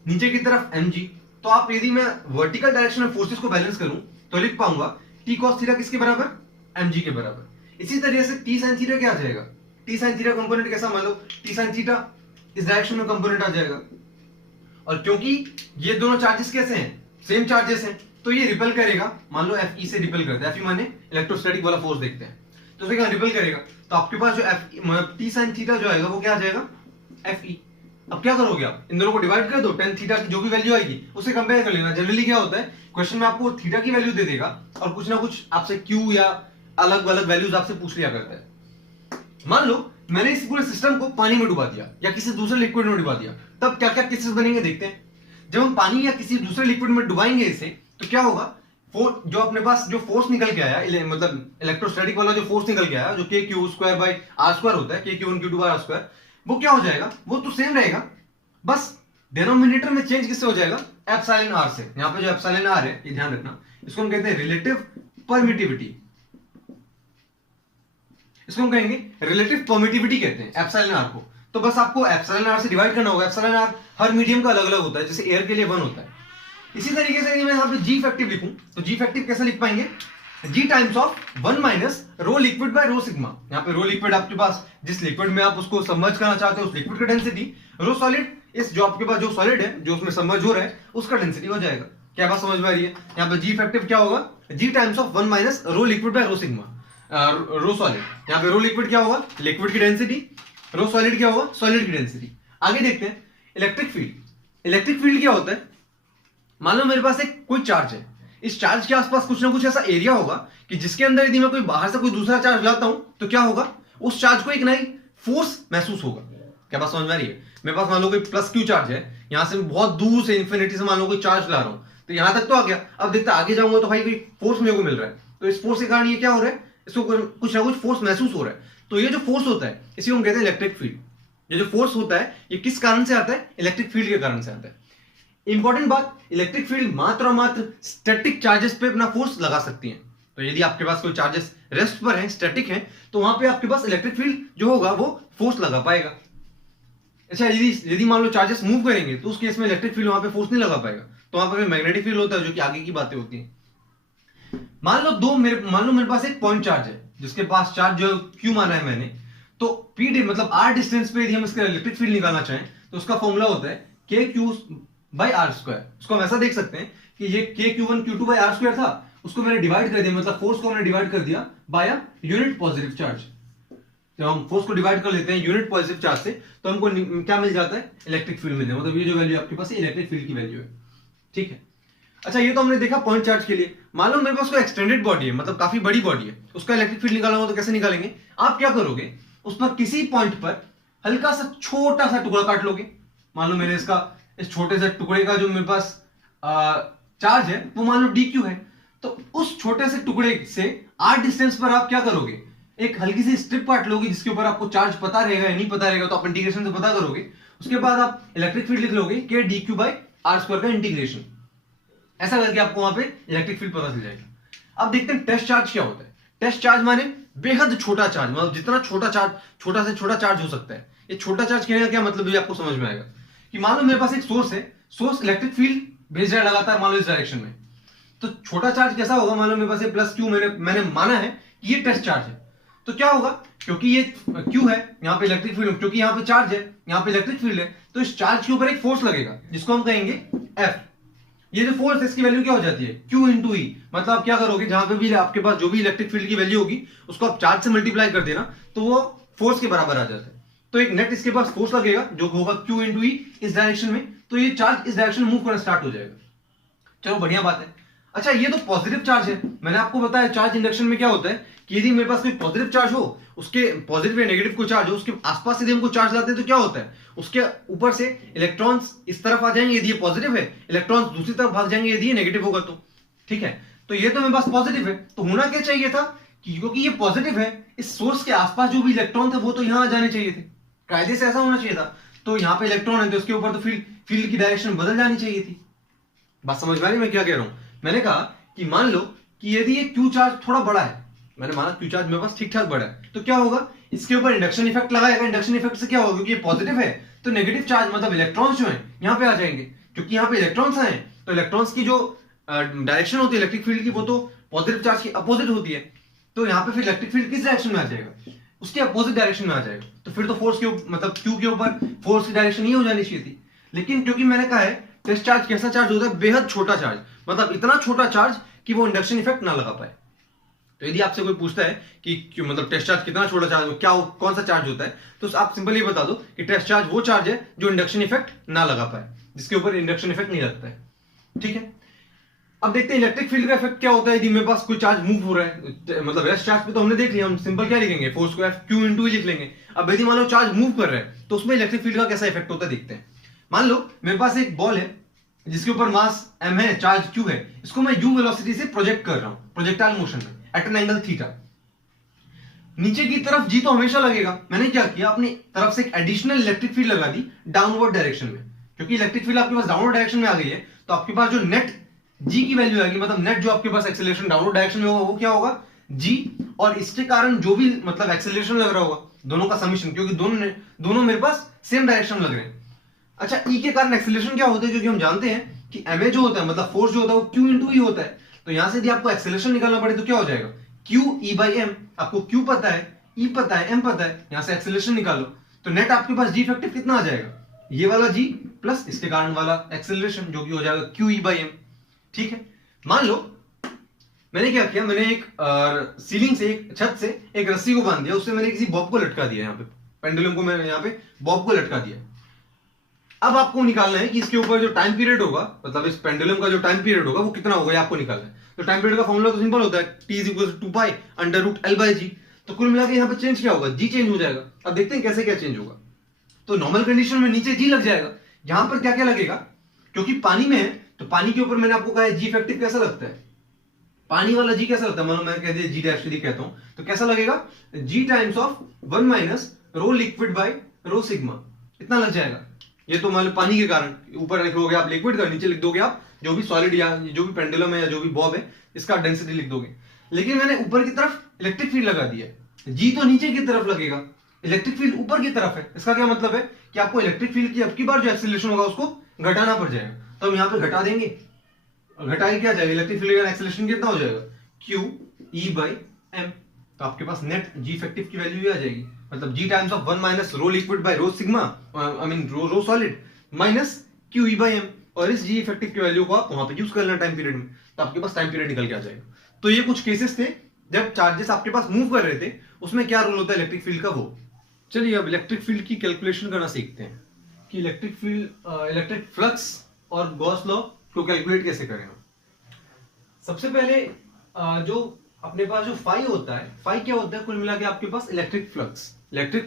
नीचे की तरफ mg, तो आप यदि मैं वर्टिकल डायरेक्शन में फोर्सेस को बैलेंस करूं तो लिख पाऊंगा t cos थीटा किसके बराबर, mg के बराबर। इसी तरह से t sin थीटा क्या आ जाएगा, t sin थीटा कंपोनेंट कैसा, मान लो t sin थीटा इस डायरेक्शन में कंपोनेंट आ जाएगा। और क्योंकि ये दोनों चार्जेस कैसे हैं, सेम चार्जेस हैं, तो ये रिपेल करेगा। मान लो Fe से रिपेल करता है, Fe माने इलेक्ट्रोस्टैटिक वाला फोर्स देखते हैं, तो उसे क्या रिपेल करेगा। तो आपके पास जो t sin थीटा जो आएगा वो क्या आ जाएगा, Fe। अब क्या करोगे आप, इन दोनों को डिवाइड कर दो, tan थीटा की जो भी वैल्यू आएगी उसे कंपेयर कर लेना। जनरली क्या होता है, क्वेश्चन में आपको थीटा की वैल्यू दे देगा और कुछ ना कुछ आपसे q या अलग अलग वैल्यूज आपसे पूछ लिया करता है। मान लो मैंने इस पूरे सिस्टम को पानी में डुबा दिया या किसी दूसरे लिक्विड में डुबा दिया, तब क्या क्या केसेस बनेंगे देखते हैं। जब हम पानी या किसी दूसरे लिक्विड में डुबाएंगे इसे, तो क्या होगा, जो अपने पास जो फोर्स निकल के आया, मतलब इलेक्ट्रोस्टैटिक वाला जो फोर्स निकल के आया, जो K Q square by R square होता है, K Q one Q two by R square, वो क्या हो जाएगा, वो तो सेम रहेगा, बस डिनोमिनेटर में चेंज किससे हो जाएगा, एप्सिलॉन आर से। यहाँ पे जो एप्सिलॉन आर है, ये ध्यान रखना, इसको हम कहते हैं रिलेटिव परमिटिविटी, इसको हम कहेंगे रिलेटिव परमिटिविटी कहते हैं एप्सिलॉन आर को। तो बस आपको एप्सिलॉन आर से डिवाइड करना होगा। एप्सिलॉन आर हर मीडियम का अलग अलग होता है, जैसे एयर के लिए 1 होता है। इसी तरीके से यदि मैं यहाँ पे जी इफेक्टिव लिखूं, तो जी इफेक्टिव कैसे लिख पाएंगे, g times of 1 minus rho liquid by rho sigma. यहाँ पे रो लिक्विड आपके पास जिस लिक्विड में आप उसको सबमर्ज करना चाहते हो उस लिक्विड का डेंसिटी, रो सॉलिड इस जो आपके पास जो सॉलिड है जो उसमें सबमर्ज हो रहा है उसका डेंसिटी हो जाएगा। क्या बात समझ में आ रही है। यहाँ पे जी इफेक्टिव क्या होगा, g times of 1 minus rho liquid by rho sigma, rho solid. यहाँ पे रो लिक्विड क्या होगा, लिक्विड की डेंसिटी, रो सॉलिड क्या होगा, सॉलिड की डेंसिटी। आगे देखते हैं इलेक्ट्रिक फील्ड। इलेक्ट्रिक फील्ड क्या होता है, मान लो मेरे पास एक कोई चार्ज है, इस चार्ज के आसपास कुछ ना कुछ ऐसा एरिया होगा कि जिसके अंदर यदि मैं कोई बाहर से कोई दूसरा चार्ज लाता हूं तो क्या होगा, उस चार्ज को एक नई फोर्स महसूस होगा। क्या बात समझ में आ रही है। मेरे पास मान लो कोई प्लस क्यू चार्ज है, यहां से बहुत दूर से इंफिनिटी से मान लो कोई चार्ज ला रहा हूं, तो यहां तक तो आ गया, अब देखता आगे जाऊंगा तो भाई कोई फोर्स मेरे को मिल रहा है, तो इस फोर्स के कारण ये क्या हो रहा है, इसको कुछ ना कुछ फोर्स महसूस हो रहा है। तो ये जो फोर्स होता है इसी को हम कहते हैं इलेक्ट्रिक फील्ड। ये जो फोर्स होता है ये किस कारण से आता है, इलेक्ट्रिक फील्ड के कारण से आता है। इंपॉर्टेंट बात, इलेक्ट्रिक फील्ड मात्र और मात्र स्टैटिक चार्जेस पे अपना फोर्स लगा सकती है। तो यदि आपके पास कोई चार्जेस रेस्ट पर हैं, स्टैटिक हैं, तो वहां पे आपके पास इलेक्ट्रिक फील्ड जो होगा वो फोर्स लगा पाएगा। अच्छा, यदि मान लो चार्जेस मूव करेंगे तो उस केस में इलेक्ट्रिक फील्ड वहां पे फोर्स नहीं लगा पाएगा, तो वहां पे मैग्नेटिक फील्ड होता है, जो कि आगे की बातें होती हैं। मान लो मेरे पास एक पॉइंट चार्ज है जिसके पास चार्ज जो क्यू माना है मैंने, तो पी मतलब आर डिस्टेंस पे यदि हम इसका इलेक्ट्रिक फील्ड निकालना चाहें तो उसका फॉर्मूला होता है K Q by R square. उसको हम ऐसा देख सकते हैं कि ये K Q one Q two by R square था, उसको मैंने डिवाइड कर दिया, मतलब फोर्स को मैंने डिवाइड कर दिया by a unit positive charge. जब हम फोर्स को डिवाइड कर लेते हैं यूनिट पॉजिटिव चार्ज से, तो हमको क्या मिल जाता है, इलेक्ट्रिक फील्ड मिल जाता है। मतलब ये जो वैल्यू आपके पास इलेक्ट्रिक फील्ड की वैल्यू है। ठीक है। अच्छा, ये तो हमने देखा पॉइंट चार्ज के लिए। मान लो मेरे पास कोई एक्सटेंडेड बॉडी है, मतलब काफी बड़ी बॉडी है, उसका इलेक्ट्रिक फील्ड निकालना हो तो कैसे निकालेंगे, आप क्या करोगे, उस पर किसी पॉइंट पर हल्का सा छोटा सा टुकड़ा काट लोगे। मान लो मेरे इस छोटे से टुकड़े का जो मेरे पास चार्ज है वो मान लो डी क्यू है, तो उस छोटे से टुकड़े से आर डिस्टेंस पर आप क्या करोगे, एक हल्की सी स्ट्रिप काट लोगे जिसके ऊपर आपको चार्ज पता रहेगा या नहीं पता रहेगा, तो आप इंटीग्रेशन से पता करोगे। उसके बाद आप इलेक्ट्रिक फील्ड लिख लोगे K D Q by R square का इंटीग्रेशन। ऐसा करके आपको वहां पे इलेक्ट्रिक फील्ड पता चल जाएगा। अब देखते हैं टेस्ट चार्ज क्या होता है। टेस्ट चार्ज माने बेहद छोटा चार्ज, मतलब जितना छोटा से छोटा चार्ज हो सकता है। ये छोटा चार्ज कहने का क्या मतलब है आपको समझ में आएगा कि मान लो मेरे पास एक सोर्स है, सोर्स इलेक्ट्रिक फील्ड भेज रहा है लगातार, मान लो इस डायरेक्शन में, तो छोटा चार्ज कैसा होगा, मान लो मेरे पास प्लस क्यू मैंने माना है कि ये टेस्ट चार्ज है, तो क्या होगा, क्योंकि ये क्यू है, यहाँ पे इलेक्ट्रिक फील्ड, क्योंकि यहाँ पे चार्ज है, यहाँ पे इलेक्ट्रिक फील्ड है, तो इस चार्ज के ऊपर एक फोर्स लगेगा जिसको हम कहेंगे एफ। ये जो फोर्स है इसकी वैल्यू क्या हो जाती है, क्यू इंटू ई। मतलब आप क्या करोगे, जहां पे भी आपके पास जो भी इलेक्ट्रिक फील्ड की वैल्यू होगी उसको आप चार्ज से मल्टीप्लाई कर देना, तो वो फोर्स के बराबर आ जाता है। तो एक नेट इसके पास फोर्स लगेगा जो होगा क्यू इंटू ई इस डायरेक्शन में, तो ये चार्ज इस डायरेक्शन में मूव करना स्टार्ट हो जाएगा। चलो बढ़िया बात है। अच्छा, ये तो पॉजिटिव चार्ज है। मैंने आपको बताया चार्ज इंडक्शन में क्या होता है कि यदि मेरे पास कोई पॉजिटिव चार्ज हो, उसके पॉजिटिव या नेगेटिव को चार्ज हो, उसके आसपास यदि हमको चार्ज लाते हैं तो क्या होता है, उसके ऊपर से इलेक्ट्रॉन्स इस तरफ आ जाएंगे यदि ये पॉजिटिव है, इलेक्ट्रॉन्स दूसरी तरफ भाग जाएंगे यदि ये नेगेटिव होगा तो। ठीक है, तो ये तो मेरे पास पॉजिटिव है, तो होना क्या चाहिए था कि क्योंकि ये पॉजिटिव है, इस सोर्स के आसपास जो भी इलेक्ट्रॉन थे वो तो यहां आ जाने चाहिए थे, कायदे से ऐसा होना चाहिए था। तो यहाँ पे इलेक्ट्रॉन है तो उसके ऊपर तो फील्ड की डायरेक्शन बदल जानी चाहिए थी। बात समझ में आ रही मैं क्या कह रहा हूं। मैंने कहा कि मान लो कि यदि ये क्यू चार्ज थोड़ा बड़ा है, मैंने माना क्यू चार्ज मेरे पास ठीक ठाक बड़ा है, तो क्या होगा, इसके ऊपर इंडक्शन इफेक्ट लगाएगा। इंडक्शन इफेक्ट से क्या होगा, क्योंकि ये पॉजिटिव है तो नेगेटिव चार्ज मतलब इलेक्ट्रॉन्स जो है यहाँ पे आ जाएंगे, क्योंकि यहाँ पे इलेक्ट्रॉन्स आए तो इलेक्ट्रॉन्स की जो डायरेक्शन होती है इलेक्ट्रिक फील्ड की वो तो पॉजिटिव चार्ज की अपोजिट होती है, तो यहाँ पे फिर इलेक्ट्रिक फील्ड किस डायरेक्शन में आ जाएगा, उसके अपोजिट डायरेक्शन में आ जाएगा। तो फिर तो फोर्स के मतलब क्यू के ऊपर फोर्स की डायरेक्शन ये हो जानी चाहिए थी। लेकिन क्योंकि मैंने कहा है टेस्ट चार्ज कैसा चार्ज होता है, बेहद छोटा चार्ज, मतलब इतना छोटा चार्ज कि वो इंडक्शन इफेक्ट ना लगा पाए। तो यदि आपसे कोई पूछता है कि क्यों मतलब टेस्ट चार्ज कितना छोटा चार्ज हो, क्या कौन सा चार्ज होता है, तो आप सिंपल ये बता दो कि टेस्ट चार्ज वो चार्ज है जो इंडक्शन इफेक्ट ना लगा पाए, जिसके ऊपर इंडक्शन इफेक्ट नहीं लगता है। ठीक है। अब देखते हैं इलेक्ट्रिक फील्ड का इफेक्ट क्या होता है यदि मेरे पास कोई चार्ज मूव हो रहा है, मतलब रेस्ट चार्ज पे तो हमने देख लिया, हम सिंपल क्या लिखेंगे, फोर्स को एफ क्यू इंटू लिख लेंगे। अब यदि मान लो चार्ज मूव कर रहा है तो उसमें इलेक्ट्रिक फील्ड का कैसा इफेक्ट होता है देखते हैं। मान लो मेरे पास एक बॉल है जिसके ऊपर मास m है, चार्ज q है, इसको मैं u वेलोसिटी से प्रोजेक्ट कर रहा हूं प्रोजेक्टाइल मोशन में एट एन एंगल थीटा। नीचे की तरफ g तो हमेशा लगेगा, मैंने क्या किया अपनी तरफ से एक एडिशनल इलेक्ट्रिक फील्ड लगा दी डाउनवर्ड डायरेक्शन में, क्योंकि इलेक्ट्रिक फील्ड आपके पास डाउनवर्ड डायरेक्शन में आ गई है तो आपके पास जो नेट g की वैल्यू आएगी, मतलब नेट जो आपके पास एक्सेलरेशन डाउनवर्ड डायरेक्शन में होगा वो क्या होगा g, और इसके कारण जो भी मतलब एक्सेलरेशन लग रहा होगा दोनों का समीशन, क्योंकि दोनों मेरे पास सेम डायरेक्शन लग रहे हैं। अच्छा E के कारण एक्सेलरेशन क्या होता है, क्योंकि हम जानते हैं कि ma जो होता है मतलब फोर्स जो होता है वो q इंटू ई होता है, तो यहां से यदि आपको एक्सेलरेशन निकालना पड़े तो क्या हो जाएगा q e बाई m, आपको q पता है, e पता है, m पता है, यहां से एक्सेलरेशन निकालो तो नेट आपके पास g इफेक्टिव कितना आ जाएगा, ये वाला g प्लस इसके कारण वाला एक्सेलरेशन जो कि हो जाएगा q e बाई m। ठीक है, मान लो मैंने क्या किया, मैंने एक सीलिंग से एक छत से एक रस्सी को बांध दिया, उससे मैंने किसी बॉब को लटका दिया, यहाँ पे पेंडुलम को मैंने यहाँ पे बॉब को लटका दिया। अब आपको निकालना है कि इसके ऊपर जो टाइम पीरियड होगा, मतलब इस पेंडुलम का जो टाइम पीरियड होगा वो कितना होगा, ये आपको निकालना है। तो टाइम पीरियड का फॉर्मूला तो सिंपल होता है, t is equal to 2 pi under root l by g. तो कुल मिला के यहाँ पे चेंज क्या होगा, g चेंज हो जाएगा। अब देखते हैं कैसे क्या चेंज होगा। तो नॉर्मल कंडीशन में नीचे g लग जाएगा, यहां पर क्या क्या लगेगा, क्योंकि पानी में है तो पानी के ऊपर मैंने आपको कहा है g इफेक्टिव कैसा लगता है, पानी वाला g कैसा लगता है, मानो मैंने कह दिया g डैश यदि कहता हूं तो कैसा लगेगा, g times of 1 minus rho liquid by rho sigma, इतना लग जाएगा। ये तो मान लो पानी के कारण, ऊपर लिखोगे आप लिक्विड का, नीचे लिख दोगे आप जो भी सॉलिड या जो भी पेंडुलम है या जो भी बॉब है इसका डेंसिटी लिख दोगे। लेकिन मैंने ऊपर की तरफ इलेक्ट्रिक फील्ड लगा दिया है, जी तो नीचे की तरफ लगेगा, इलेक्ट्रिक फील्ड ऊपर की तरफ है। इसका क्या मतलब है कि आपको इलेक्ट्रिक फील्ड की अब की बार जो एक्सेलरेशन होगा उसको घटाना पड़ जाएगा, तो हम यहाँ पे घटा देंगे, घटाए क्या जाएगा, इलेक्ट्रिक फील्ड का एक्सेलरेशन कितना हो जाएगा q e बाई m, तो आपके पास नेट g इफेक्टिव की वैल्यू आ जाएगी, मतलब g times of 1 minus rho liquid by rho sigma, I mean rho solid minus q e by m, और इस g इफेक्टिव की वैल्यू को आप वहां पे यूज कर लेना टाइम पीरियड में, तो आपके पास टाइम पीरियड निकल के आ जाएगा। तो ये कुछ केसेस थे जब चार्जेस आपके पास मूव कर रहे थे, उसमें क्या रोल होता है इलेक्ट्रिक फील्ड का वो। चलिए अब इलेक्ट्रिक फील्ड की कैलकुलेशन करना सीखते हैं कि इलेक्ट्रिक फील्ड इलेक्ट्रिक फ्लक्स और गॉस लॉ को कैलकुलेट कैसे करें। सबसे पहले जो अपने पास जो फाई होता है, फाई क्या होता है, कुल मिला के आपके पास इलेक्ट्रिक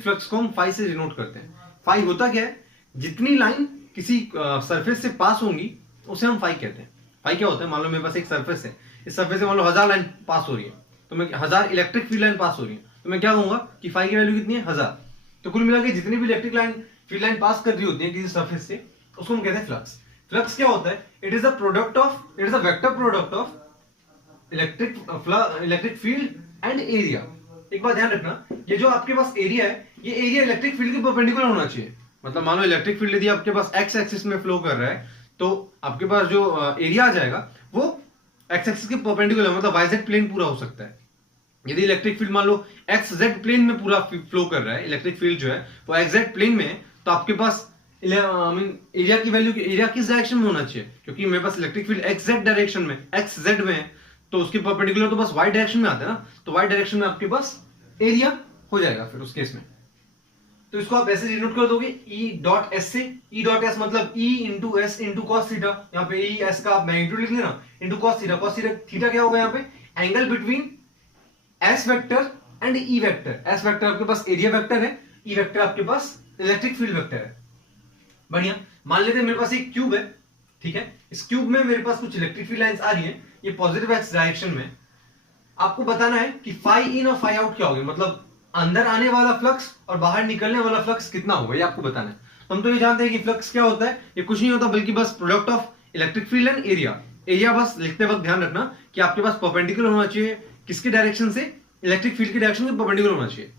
फ्लक्स को हम फाई से डिनोट करते हैं। फाई होता क्या है, जितनी लाइन किसी सरफेस से पास होंगी उसे हम फाई कहते हैं। फाई क्या होता है, मान लो मेरे पास एक सरफेस है, इस सरफेस से मान लो 1000 लाइन पास हो रही है, तो मैं 1000 इलेक्ट्रिक फील्ड लाइन पास हो रही है, तो मैं क्या कहूंगा कि फाई की वैल्यू कितनी है 1000। तो कुल मिला के जितनी भी इलेक्ट्रिक लाइन फील्ड लाइन पास कर रही होती है किसी सरफेस से, उसको हम कहते हैं फ्लक्स। फ्लक्स क्या होता है, it is a vector product of electric field and area. एक बात ध्यान रखना, ये जो आपके पास एरिया है, ये एरिया इलेक्ट्रिक फील्ड के परपेंडिकुलर होना चाहिए। मतलब मान लो इलेक्ट्रिक फील्ड यदि आपके पास एक्स एक्सिस में फ्लो कर रहा है, तो आपके पास जो एरिया आ जाएगा वो एक्स एक्सिस के परपेंडिकुलर, मतलब वाईजेड प्लेन पूरा हो सकता है। यदि इलेक्ट्रिक फील्ड मान लो एक्स जेड प्लेन में पूरा फ्लो कर रहा है, इलेक्ट्रिक फील्ड जो है वो एक्स जेड प्लेन में है, तो आपके पास एरिया की वैल्यू, एरिया किस डायरेक्शन में होना चाहिए, क्योंकि मेरे पास electric field X Z direction में, एक्स जेड में है, तो उसके परपेंडिकुलर तो बस वाई डायरेक्शन में आता है ना, तो वाई डायरेक्शन में आपके पास एरिया हो जाएगा फिर उस केस में। तो इसको आप ऐसे डिनोट कर दोगे E डॉट S से, E डॉट S मतलब E into S into cos theta, यहाँ पे E S का आप मैग्नीट्यूड लिख लेना, into cos theta. Cos theta क्या होगा यहाँ पे, angle between S vector and E vector. S vector आपके पास एरिया वेक्टर है, E वेक्टर आपके पास इलेक्ट्रिक फील्ड वेक्टर है। बढ़िया, मान लेते हैं मेरे पास एक क्यूब है, ठीक है, इस क्यूब में मेरे पास कुछ इलेक्ट्रिक फील्ड लाइंस आ रही हैं, ये पॉजिटिव एक्स डायरेक्शन में। आपको बताना है कि फाई इन और फाई आउट क्या होगा, मतलब अंदर आने वाला फ्लक्स और बाहर निकलने वाला फ्लक्स कितना होगा, ये आपको बताना है। तो हम तो ये जानते हैं कि फ्लक्स क्या होता है, ये कुछ नहीं होता बल्कि बस product of electric field and area. Area बस लिखते वक्त ध्यान रखना कि आपके पास परपेंडिकुलर होना चाहिए, किसके डायरेक्शन से, इलेक्ट्रिक फील्ड की डायरेक्शन से परपेंडिकुलर होना चाहिए,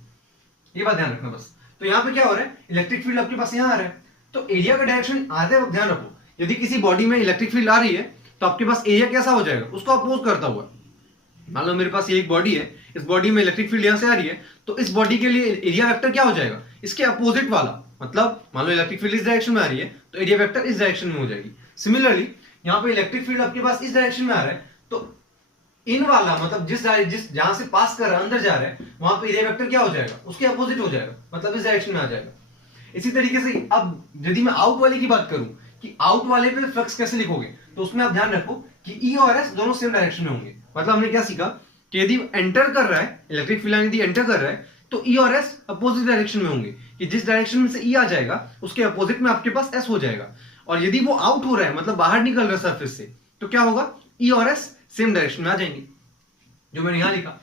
ये बात ध्यान रखना बस। तो यहाँ पे क्या हो रहा है, इलेक्ट्रिक फील्ड आपके पास यहाँ आ रहा है, तो एरिया का डायरेक्शन आते वक्त ध्यान रखो, यदि किसी बॉडी में इलेक्ट्रिक फील्ड आ रही है तो आपके पास एरिया कैसा हो जाएगा, उसको अपोज करता हुआ। मान लो मेरे पास ये एक बॉडी है, इस बॉडी में इलेक्ट्रिक फील्ड यहां से आ रही है, तो इस बॉडी के लिए एरिया वेक्टर क्या हो जाएगा, इसके अपोजिट वाला। मतलब मान लो इलेक्ट्रिक फील्ड इस डायरेक्शन में आ रही है तो एरिया वेक्टर इस डायरेक्शन में हो जाएगी। सिमिलरली यहाँ पे इलेक्ट्रिक फील्ड आपके पास इस डायरेक्शन में आ रहा है, तो इन वाला मतलब जिस जहां से पास कर रहा है अंदर जा रहा है, वहां पे एरिया वेक्टर क्या हो जाएगा, उसके अपोजिट हो जाएगा, मतलब इस डायरेक्शन में आ जाएगा। इसी तरीके से अब यदि मैं आउट वाले की बात करूं कि आउट वाले पे फ्लक्स कैसे लिखोगे, तो उसमें आप ध्यान रखो कि ई और एस दोनों सेम डायरेक्शन में होंगे। मतलब हमने क्या सीखा कि यदि एंटर कर रहा है इलेक्ट्रिक फील्ड यदि एंटर कर रहा है तो ई और एस अपोजिट डायरेक्शन में होंगे, कि जिस डायरेक्शन में से ई आ जाएगा उसके अपोजिट में आपके पास एस हो जाएगा। और यदि वो आउट हो रहा है मतलब बाहर निकल रहा है सरफेस से, तो क्या होगा, ई और एस सेम डायरेक्शन में आ जाएंगे, जो मैंने यहां लिखा।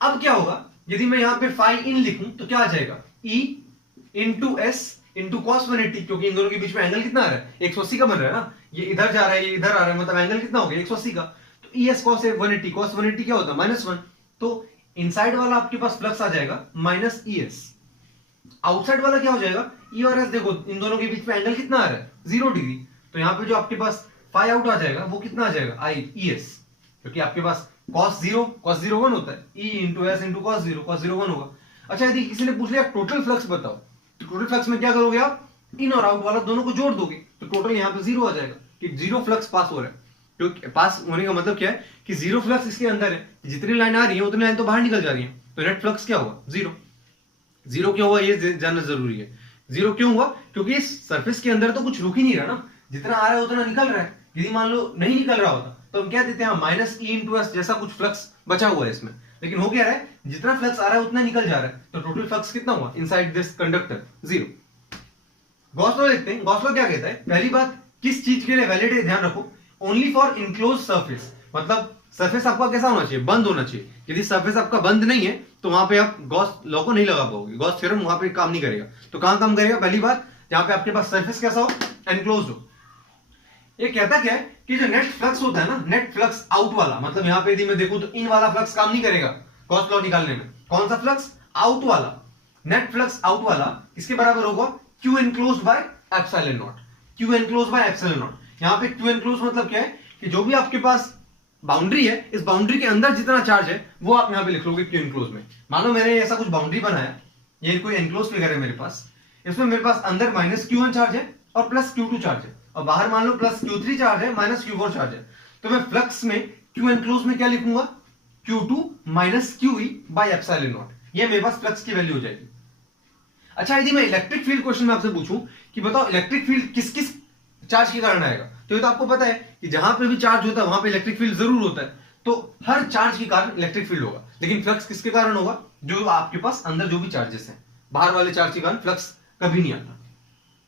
अब क्या होगा, यदि मैं यहां पे फाई इन लिखूं तो क्या आ जाएगा, E into S into cos 180, क्योंकि इन दोनों के बीच में एंगल कितना आ रहा है, 180 का बन रहा है ना, ये इधर जा रहा है ये इधर आ रहा है, मतलब एंगल कितना हो गया 180 का। तो ई एस कॉस 180, कॉस 180 क्या होता है -1, तो इनसाइड वाला आपके पास फ्लक्स आ जाएगा माइनस ई एस, आउटसाइड वाला क्या हो जाएगा, ई और एस। देखो इन दोनों के बीच में एंगल कितना आ रहा है 0 डिग्री, तो यहाँ पे जो आपके पास फाई आउट आ जाएगा वो कितना आ जाएगा, आई ई एस, क्योंकि आपके पास cos 0 1 होता है, e into S into cos 0 1 होगा। अच्छा यदि किसी ने पूछ लिया टोटल फ्लक्स बताओ, तो टोटल फ्लक्स में क्या करोगे आप, इन और आउट वाला दोनों को जोड़ दोगे, तो टोटल यहाँ पे 0 आ जाएगा, कि 0 फ्लक्स पास हो रहा है। क्योंकि पास होने का मतलब क्या है कि 0 फ्लक्स इसके अंदर है, जितनी लाइन आ रही है उतनी लाइन तो बाहर निकल जा रही है, तो नेट फ्लक्स क्या होगा 0। 0 क्यों हुआ ये जानना जरूरी है। 0 क्यों हुआ, क्योंकि इस सरफेस के अंदर तो कुछ रुक ही नहीं रहा ना, जितना आ रहा है उतना निकल रहा है। यदि मान लो नहीं निकल रहा होता तो हम क्या देते हैं, माइनस ई इंटू एस जैसा कुछ फ्लक्स बचा हुआ है इसमें, लेकिन हो क्या रहा है, जितना फ्लक्स आ रहा है उतना निकल जा रहा है, तो टोटल फ्लक्स कितना हुआ inside this conductor 0। Gauss law देखते हैं, गॉस लॉ क्या कहता है, पहली बात किस चीज के लिए वैलिड है ध्यान रखो, ओनली फॉर इनक्लोज सरफेस, मतलब सरफेस आपका कैसा होना चाहिए, बंद होना चाहिए। यदि सरफेस आपका बंद नहीं है तो वहां पे आप गॉस लॉ को नहीं लगा पाओगे, गॉस थ्योरम वहां पे काम नहीं करेगा। तो कहां काम करेगा, पहली बात जहां पे आपके पास सरफेस कैसा हो, एनक्लोज्ड हो। ये कहता क्या है कि जो नेट फ्लक्स होता है ना, नेट फ्लक्स आउट वाला, मतलब यहां पे यदि मैं देखूं तो इन वाला फ्लक्स काम नहीं करेगा गॉस लॉ निकालने में। कौन सा फ्लक्स, आउट वाला, नेट फ्लक्स आउट वाला किसके बराबर होगा, Q enclosed bye epsilon not, Q enclosed bye epsilon not. यहां पे क्यू एनक्लोज्ड मतलब क्या है कि जो भी आपके पास बाउंड्री है, इस बाउंड्री के अंदर जितना चार्ज है वो आप यहां पे लिख लोगे क्यू एनक्लोज में। मानो मैंने ऐसा कुछ बाउंड्री बनाया, ये कोई एनक्लोज फिगर है मेरे पास, इसमें मेरे पास अंदर माइनस Q1 चार्ज है और प्लस Q2 चार्ज है, और बाहर मान लो प्लस Q3 चार्ज है माइनस Q4 चार्ज है। तो मैं फ्लक्स में क्यू एनक्लोज में क्या लिखूंगा, Q2 minus QE bye epsilon not, ये मेरे पास फ्लक्स की वैल्यू हो जाएगी। अच्छा यदि मैं इलेक्ट्रिक फील्ड क्वेश्चन में आपसे पूछूं कि बताओ इलेक्ट्रिक फील्ड किस किस चार्ज के कारण आएगा, तो ये तो आपको पता है कि जहां पे भी चार्ज होता है वहां पे इलेक्ट्रिक फील्ड जरूर होता है, तो हर चार्ज के कारण इलेक्ट्रिक फील्ड होगा। लेकिन फ्लक्स किसके कारण होगा, जो आपके पास अंदर जो भी चार्जेस हैं, बाहर वाले चार्ज के कारण फ्लक्स कभी नहीं आता।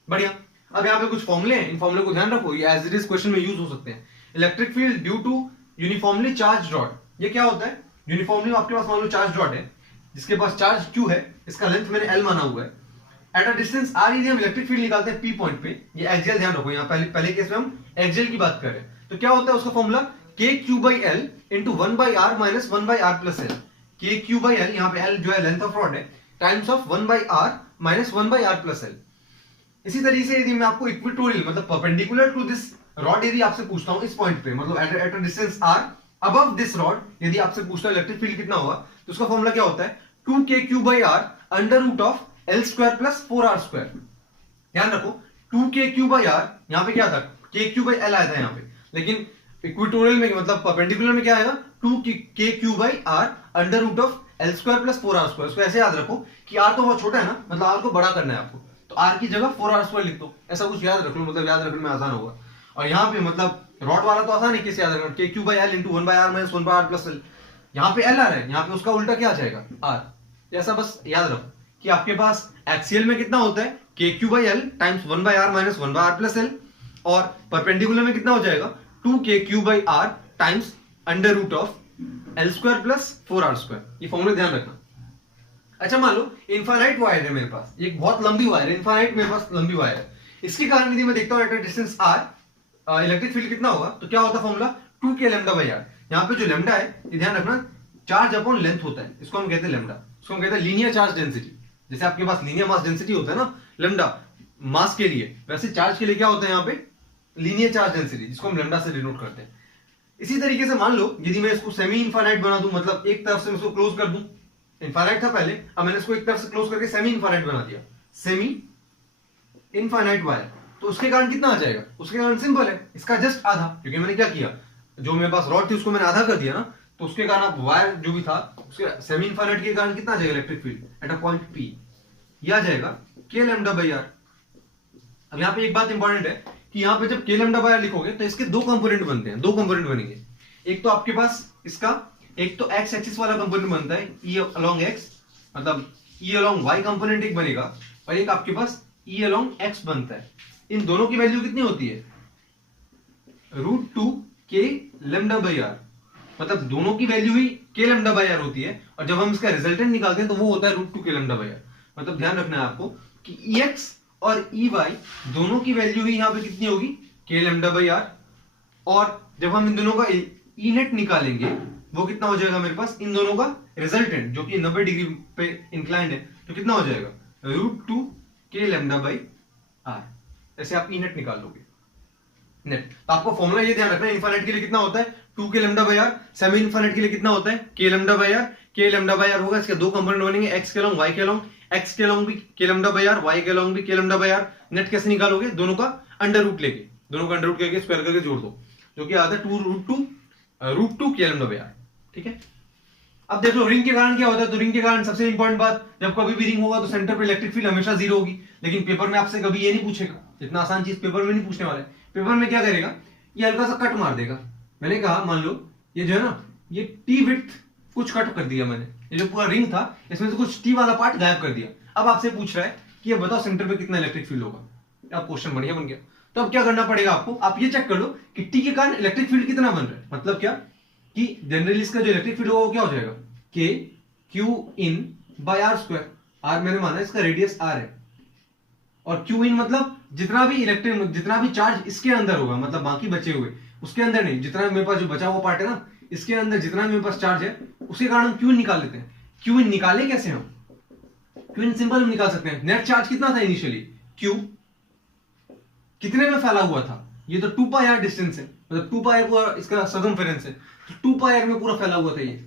बढ़िया। अब यहाँ पे कुछ फॉर्मूले हैं, इन फॉर्मूले को ध्यान रखो, ये एज इट इज क्वेश्चन में यूज हो सकते हैं। Electric field due to uniformly charge rod, ये क्या होता है, यूनिफॉर्मली आपके पास मान लो चार्ज रॉड है जिसके पास चार्ज Q है, इसका लेंथ मैंने L माना हुआ है, एट अ डिस्टेंस R यदि हम इलेक्ट्रिक फील्ड निकालते हैं P पॉइंट पे, ये एक्सियल ध्यान रखो, यहाँ पहले केस में हम एक्सियल की बात कर रहे हैं, तो क्या होता है उसका formula KQ/L into 1/R minus 1/R plus L। KQ/L यहाँ पे L जो है लेंथ ऑफ रॉड है, times of 1/R minus 1/R plus L। इसी तरीके से यदि मैं आपको इक्वेटोरियल मतलब परपेंडिकुलर टू दिस रॉड यदि आपसे पूछता हूं इस पॉइंट पे, मतलब at a distance R above this rod, यदि आपसे पूछता है इलेक्ट्रिक फील्ड कितना होगा, तो उसका फॉर्मूला क्या होता है, 2KQ/R under root of L square plus 4R square. ध्यान रखो 2KQ/R, यहाँ पे क्या था KQ/L आया था यहाँ पे, लेकिन इक्वेटोरियल में मतलब परपेंडिकुलर में क्या आएगा 2KQ/R under root of L square plus 4R square. उसको ऐसे याद रखो कि R तो बहुत छोटा है ना, मतलब R को बड़ा करना है आपको, तो R की जगह 4R स्क्वायर लिख दो, ऐसा कुछ याद रख लो, मतलब याद रखने में आसान होगा। और यहाँ पे मतलब रॉड वाला तो आसान है, कैसे याद रखना, KQ/L into 1/R minus 1/R plus L। यहाँ पे L आ रहा है, यहाँ पे उसका उल्टा क्या आ जाएगा R, ऐसा बस याद रखो कि आपके पास एक्सियल में कितना होता है KQ/L times 1/R minus 1/R plus L, और परपेंडिकुलर में कितना हो जाएगा 2KQ/R times under root of L square plus 4R square. ये फॉर्मूला ध्यान रखना। अच्छा मान लो इनफाइनाइट वायर है मेरे पास, एक बहुत लंबी वायर है, इनफाइनाइट मेरे पास लंबी वायर है, इसके कारण यदि मैं देखता हूं at a distance R electric field कितना होगा, तो क्या होता है फॉर्मूला 2K λ/R। यहाँ पे जो लैम्डा है ये ध्यान रखना चार्ज अपॉन लेंथ होता है, इसको हम कहते हैं लैम्डा, इसको हम कहते हैं लीनियर चार्ज डेंसिटी। जैसे आपके पास लीनियर मास डेंसिटी होता है ना लैम्डा मास के लिए, वैसे चार्ज के लिए क्या होता है यहाँ पे लीनियर चार्ज डेंसिटी, जिसको हम लैम्डा से डिनोट करते हैं। इसी तरीके से मान लो यदि मैं इसको सेमी इनफाइनाइट बना दूं, मतलब एक तरफ से मैं इसको क्लोज कर दूं, इनफाइनाइट था पहले, अब मैंने इसको एक तरफ से क्लोज करके सेमी इनफाइनाइट बना दिया, सेमी इनफाइनाइट वायर, तो उसके कारण कितना आ जाएगा, उसके कारण सिंपल है, इसका जस्ट आधा, क्योंकि मैंने क्या किया, जो मेरे पास रॉड थी उसको मैंने आधा कर दिया ना, तो उसके कारण अब वायर जो भी था उसके सेमी इनफाइनाइट के कारण कितना आ जाएगा electric field at a point P, यह आ जाएगा K λ/R। अब यहाँ पे एक बात इंपॉर्टेंट है कि यहाँ पे जब k लैम्डा बाय r लिखोगे तो इसके दो कंपोनेंट बनते हैं, दो कंपोनेंट बनेंगे। एक तो आपके पास इसका, एक तो x एक्सिस वाला कंपोनेंट बनता है e along x, मतलब e along y कंपोनेंट एक बनेगा, और एक आपके पास e along x बनता है। इन दोनों की वैल्यू कितनी होती है? √2 k लैम्डा बाय r, मतलब दोनों की value he k lambda by r होती है, और जब हम इसका रिजल्टेंट निकालते हैं तो वो होता है √2 k लैम्डा बाय r। मतलब ध्यान रखना है आपको कि ex और ey दोनों की वैल्यू ही यहाँ पे कितनी होगी? k lambda by r। और जब हम इन दोनों का ई नेट निकालेंगे वो कितना हो जाएगा मेरे पास? इन दोनों का रिजल्टेंट जो कि 90 डिग्री पे इंक्लाइंड है, तो कितना हो जाएगा? √2 k लैम्डा बाय r। ऐसे आप ई नेट निकाल लोगे नेट। तो आपको फॉर्मूला ये ध्यान रखना है, इनफाइनाइट के लिए कितना होता है? 2 k lambda by r, semi infinite के लिए कितना होता है? k lambda by r। k lambda by r होगा, इसके दो कंपोनेंट बनेंगे, x के अलॉन्ग y के अलॉन्ग, x के अलॉन्ग भी k lambda by r, y के अलॉन्ग भी k lambda by r। Net कैसे निकालोगे? दोनों का अंडर रूट लेके, दोनों का अंडर रूट लेके स्क्वायर करके जोड़ दो, जो कि आता है √2 k लैम्डा बाय r। ठीक है, अब देख लो रिंग के कारण क्या होता है। तो रिंग के कारण सबसे इंपॉर्टेंट बात, जब कभी भी रिंग होगा तो सेंटर पे इलेक्ट्रिक फील्ड हमेशा जीरो होगी। लेकिन पेपर में आपसे कभी ये नहीं पूछेगा, इतना आसान चीज पेपर में नहीं पूछने वाला है। पेपर में क्या करेगा? ये हल्का सा कट मार देगा। मैंने कहा मान लो ये जो है ना, ये टी विड्थ कुछ कट कर दिया मैंने, ये जो पूरा रिंग था इसमें से कुछ टी वाला पार्ट गायब कर दिया। अब आपसे पूछ रहा है कि ये बताओ सेंटर पे कितना इलेक्ट्रिक फील्ड होगा। अब क्वेश्चन बढ़िया बन गया। तो अब क्या करना पड़ेगा आपको? आप ये चेक कर लो कि टी के कारण इलेक्ट्रिक फील्ड कितना बन रहा है। मतलब क्या कि जनरली इसका जो इलेक्ट्रिक फील्ड होगा वो क्या हो जाएगा? k q in by r square. r मैंने माना इसका रेडियस r है, और q in मतलब जितना भी इलेक्ट्रिक, जितना भी चार्ज इसके अंदर होगा, मतलब बाकी बचे हुए उसके अंदर नहीं, जितना मेरे पास जो बचा हुआ पार्ट है ना, इसके अंदर जितना भी मेरे पास चार्ज है उसके कारण हम q in निकाल लेते हैं। q in निकाले कैसे हम? q in सिंपल हम निकाल सकते हैं। नेट चार्ज कितना था इनिशियली? q कितने में फैला हुआ था? ये तो 2 पाई r डिस्टेंस है, मतलब 2 पाई r पूरा इसका सर्कमफेरेंस है, तो 2 पाई r में पूरा फैला हुआ था ये।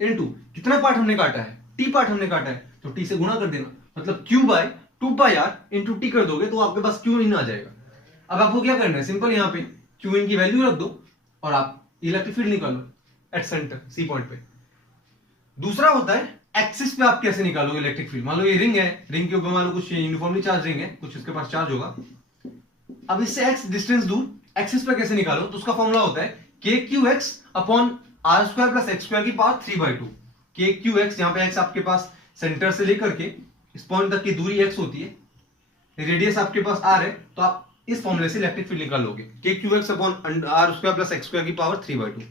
इनटू कितना पार्ट हमने काटा है? टी पार्ट हमने काटा है, तो टी से गुणा कर देना, मतलब q बाय 2 पाई r इंटू टी कर दोगे तो आपके पास q इन आ जाएगा। अब आपको क्या करना है? सिंपल यहाँ पे q इन की वैल्यू रख दो और आप इलेक्ट्रिक फील्ड निकालो एट सेंटर सी पॉइंट पे। दूसरा होता है एक्सिस पे आप कैसे निकालोगे इलेक्ट्रिक फील्ड। मान लो ये रिंग है, रिंग के ऊपर मान लो कुछ यूनिफॉर्मली चार्ज रिंग है, कुछ इसके पास चार्ज होगा। अब इससे x डिस्टेंस दूर एक्सिस पे कैसे निकालो? तो उसका फॉर्मूला होता है kqx upon r square plus x square की पावर 3/2। kqx, यहाँ पे x आपके पास सेंटर से लेकर के इस पॉइंट तक की दूरी x होती है, रेडियस आपके पास r है, तो आप इस फॉर्मूले से इलेक्ट्रिक फील्ड निकाल लोगे kqx upon r square plus x square की पावर 3/2।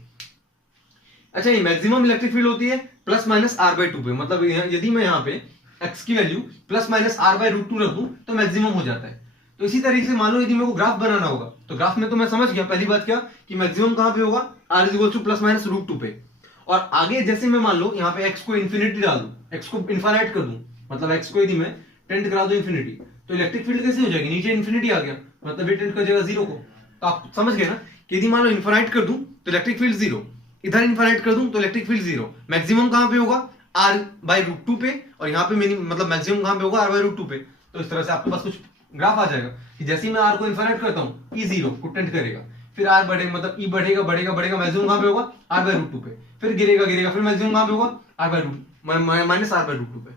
अच्छा, ये मैक्सिमम इलेक्ट्रिक फील्ड होती है प्लस माइनस r/2 पे, मतलब यदि मैं यहाँ पे x की वैल्यू प्लस माइनस r/√2 रख दूं तो मैक्सिमम हो जाता है। तो इसी तरीके से मान लो यदि मेरे को ग्राफ बनाना होगा, तो ग्राफ में तो मैं समझ गया पहली बात क्या कि मैक्सिमम कहां पे होगा? r is equal two plus minus √2 पे। और आगे जैसे मैं मान लो यहाँ पे x को इन्फिनिटी डाल दूं, x को इनफाइनाइट कर दूं, मतलब x को यदि मैं टेंड करा दूं इन्फिनिटी, तो इलेक्ट्रिक फील्ड कैसे हो जाएगी? नीचे इन्फिनिटी आ गया, मतलब ये टेंड कर जाएगा जीरो को। तो आप समझ गए ना कि यदि मान लो इन्फाइनाइट कर दूं तो इलेक्ट्रिक फील्ड जीरो, इधर इनफाइनाइट कर दूं तो इलेक्ट्रिक फील्ड जीरो। मैक्सिमम कहां पे होगा? r/√2 पे, और यहाँ पे मिनिमम मतलब मैक्सिमम कहां पे होगा? r/√2 पे। तो इस तरह से आपके पास कुछ ग्राफ आ जाएगा कि जैसे ही मैं r को इनफाइनाइट करता हूं e जीरो को टेंड करेगा, फिर r बढ़े मतलब e बढ़ेगा बढ़ेगा बढ़ेगा, मैक्सिमम कहां पे होगा? r/√2 पे, फिर गिरेगा गिरेगा, फिर मैक्सिमम कहां पे होगा? माइनस r/√2 पे।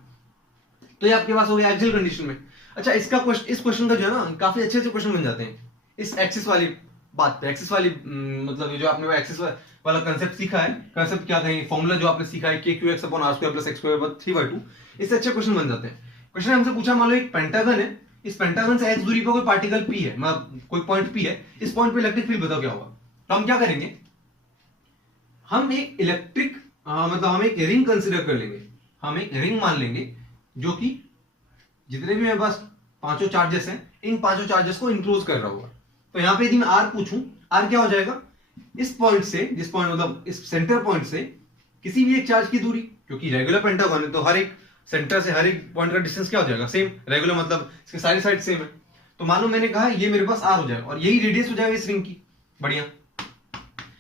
तो ये आपके पास हो गया एक्सियल कंडीशन में। अच्छा, इसका क्वेश्चन, इस क्वेश्चन का जो है ना काफी अच्छे अच्छे क्वेश्चन बन जाते हैं इस एक्सिस वाली बात पे। एक्सिस वाली मतलब ये जो आपने एक्सिस वाला कंसेप्ट सीखा है, कंसेप्ट क्या कहें, फॉर्मूला जो आपने सीखा है kqx upon r square plus x square पर 3/2, इससे अच्छे क्वेश्चन बन जाते हैं। क्वेश्चन हमसे पूछा, मान लो एक पेंटागन है, इस पेंटागन से x दूरी पर कोई पार्टिकल p है, मतलब कोई पॉइंट p है, इस पॉइंट पे इलेक्ट्रिक फील्ड बताओ क्या होगा? तो हम क्या करेंगे? हम एक इलेक्ट्रिक मतलब हम एक रिंग कंसिडर कर लेंगे, हम एक रिंग मान लेंगे जो कि जितने भी मेरे पास पांचों चार्जेस हैं, इन पांचों चार्जेस को इंक्लोज कर रहा होगा। तो यहाँ पे यदि मैं r पूछूं, r क्या हो जाएगा? इस पॉइंट से, जिस पॉइंट मतलब इस सेंटर पॉइंट से किसी भी एक चार्ज की दूरी, क्योंकि रेगुलर पेंटागन है तो हर एक सेंटर से हर एक पॉइंट का डिस्टेंस क्या हो जाएगा? सेम। रेगुलर मतलब इसके सारी साइड सेम है। तो मान लो मैंने कहा ये मेरे पास r हो जाएगा और यही रेडियस हो जाएगा इस रिंग की। बढ़िया।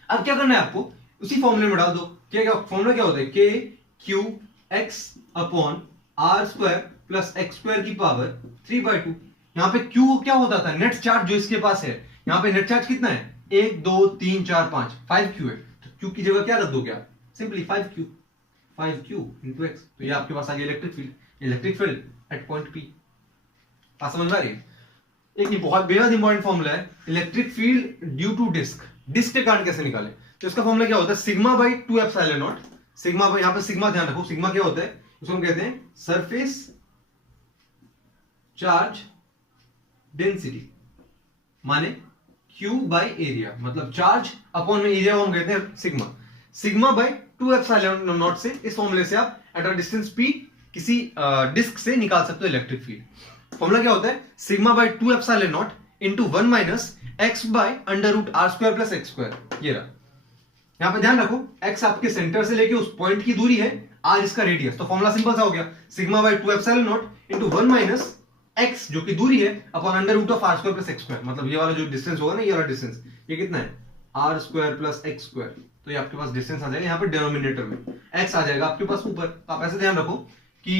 अब क्या करना है आपको? उसी फॉर्मूले में डाल दो। क्या फॉर्मूला क्या होता है? kqx upon r square plus x square की पावर 3/2। यहाँ पे q क्या होता था? नेट चार्ज जो इसके पास है। यहाँ पे नेट चार्ज कितना है? 1 2 3 4 5 5q है, तो q की जगह क्या रख दोगे आप? Simply 5q into x। तो ये आपके पास आ गया electric field at point p। समझ में आ रही है? एक बहुत बेहद इंपॉर्टेंट फॉर्मूला है electric field due to disc. Disc के कारण कैसे निकाले, तो इसका फॉर्मूला क्या होता है, sigma by 2 epsilon not. Sigma by, यहां पे सिग्मा ध्यान रखो, सिग्मा क्या होता है, उसको हम कहते हैं सरफेस चार्ज डेंसिटी, माने Q बाई एरिया, मतलब चार्ज अपॉन में एरिया को हम कहते हैं sigma. Sigma by 2 epsilon not से, इस फॉर्मूले से आप एट अ डिस्टेंस p किसी डिस्क से निकाल सकते हो इलेक्ट्रिक फील्ड। फॉर्मूला क्या होता है, sigma by 2 epsilon nought into 1 minus x by under root R square plus X square. ये रहा, यहां पे ध्यान रखो x आपके सेंटर से लेके उस पॉइंट की दूरी है, r इसका रेडियस, तो फॉर्मूला सिंपल सा हो गया, sigma by 2 epsilon nought into 1 minus x जो कि दूरी है upon under root of R square plus X square. मतलब ये वाला जो डिस्टेंस होगा ना, ये वाला डिस्टेंस, ये कितना है, R square plus X square. तो ये आपके पास डिस्टेंस आ जाएगा, यहाँ पे डिनोमिनेटर में x आ जाएगा आपके पास ऊपर। तो आप ऐसे ध्यान रखो कि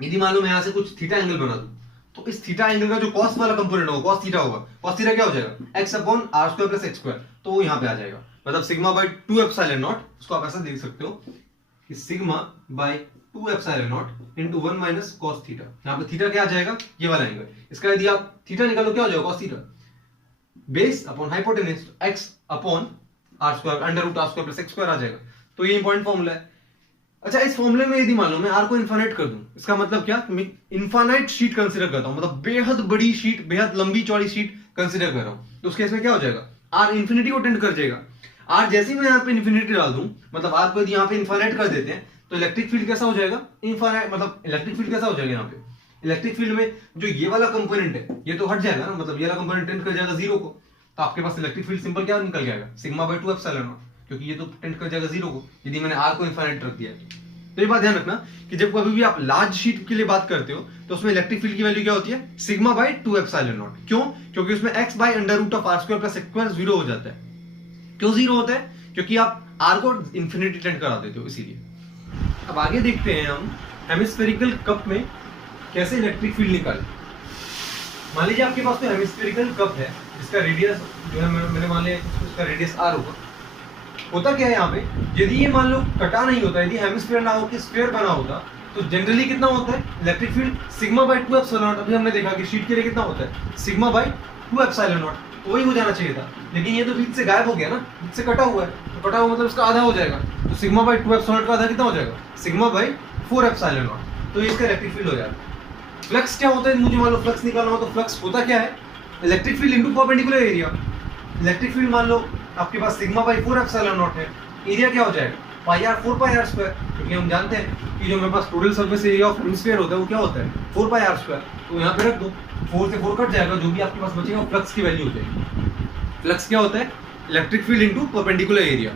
यदि मान लो मैं यहाँ से कुछ थीटा एंगल बना दूं, तो इस थीटा एंगल का जो कॉस वाला कंपोनेंट होगा, कॉस थीटा होगा, कॉस थीटा क्या हो जाएगा, x upon R square plus X square, तो वो यहाँ पे आ जाएगा। मतलब सिग्मा बाई 2 एप्सिलॉन नॉट, उसको आप ऐसा देख सकते हो कि sigma by 2 epsilon naught into 1 minus cos theta. यहाँ पे थीटा क्या आ जाएगा, ये वाला एंगल, इसका यदि आप थीटा निकालो क्या हो जाएगा, cos theta base upon hypotenuse x upon R square under root R square plus X square आ जाएगा। तो ये इंपॉर्टेंट फॉर्मूला है। अच्छा, इस फॉर्मूले में यदि मान लो मैं आर को इनफाइनाइट कर दूं, इसका मतलब क्या, मैं इनफाइनाइट शीट कंसीडर करता हूं, मतलब बेहद बड़ी शीट, बेहद लंबी चौड़ी शीट कंसीडर कर रहा हूं, तो उस केस में क्या हो जाएगा, आर इंफिनिटी को टेंड कर जाएगा। आर जैसे ही मैं यहाँ पे इंफिनिटी डाल दूं, मतलब आर को यदि यहाँ पे इनफाइनाइट कर देते हैं, तो इलेक्ट्रिक फील्ड कैसा हो जाएगा, इनफाइनाइट, मतलब इलेक्ट्रिक फील्ड कैसा हो जाएगा, यहाँ पे इलेक्ट्रिक फील्ड में जो ये वाला कंपोनेंट है ये तो हट जाएगा ना, मतलब ये वाला कंपोनेंट टेंड कर जाएगा जीरो को, तो आपके पास इलेक्ट्रिक फील्ड सिंपल क्या निकल जाएगा, सिग्मा बाई 2 एप्सिलॉन नॉट, क्योंकि ये तो टेंड कर जाएगा जीरो को यदि मैंने आर को इनफाइनाइट रख दिया। तो ये बात ध्यान रखना कि जब कभी भी आप लार्ज शीट के लिए बात करते हो, तो उसमें इलेक्ट्रिक फील्ड की वैल्यू क्या होती है, सिग्मा बाई 2 एप्सिलॉन नॉट। क्यों, क्योंकि उसमें x by under root of R square plus X square zero हो जाता है। क्यों जीरो होता है, क्योंकि आप r को इंफिनिटी टेंड करा देते हो, इसीलिए। अब आगे देखते हैं हम हेमिस्फेरिकल कप में कैसे इलेक्ट्रिक फील्ड निकालें। मान लीजिए आपके पास तो हेमिस्फेरिकल कप है, इसका रेडियस जो है मैंने मान लिया इसका रेडियस r होगा। होता क्या है यहाँ पे, यदि ये मान लो कटा नहीं होता, यदि हेमिस्फीयर ना हो कि स्फीयर बना होता, तो जनरली कितना होता है electric field, sigma by 2 epsilon not. अभी हमने देखा कि शीट के लिए कितना होता है, सिग्मा बाई 2 एप्सिलॉन नॉट, तो वही हो जाना चाहिए था, लेकिन ये तो बीच से गायब हो गया ना, बीच से कटा हुआ है, तो कटा हुआ मतलब इसका आधा हो जाएगा, तो सिग्मा बाई 2 एप्सिलॉन नॉट का आधा कितना हो जाएगा, सिग्मा बाई 4 एप्सिलॉन नॉट, तो ये इसका इलेक्ट्रिक फील्ड हो जाएगा। फ्लक्स क्या होता है, मुझे मान लो फ्लक्स निकालना हो, तो फ्लक्स होता क्या है, electric field into perpendicular area. Electric field मान लो आपके पास सिग्मा बाई 4 एप्सिलॉन नॉट है, एरिया क्या हो जाएगा, pi R 4 pi R square, क्योंकि हम जानते हैं कि जो मेरे पास total surface area of hemisphere होता है वो क्या होता है 4 पाई आर स्क्वायर। तो यहाँ पे रख दो, 4 से 4 कट जाएगा, जो भी आपके पास बचेगा फ्लक्स की वैल्यू हो जाएगी। फ्लक्स क्या होता है, electric field into perpendicular area.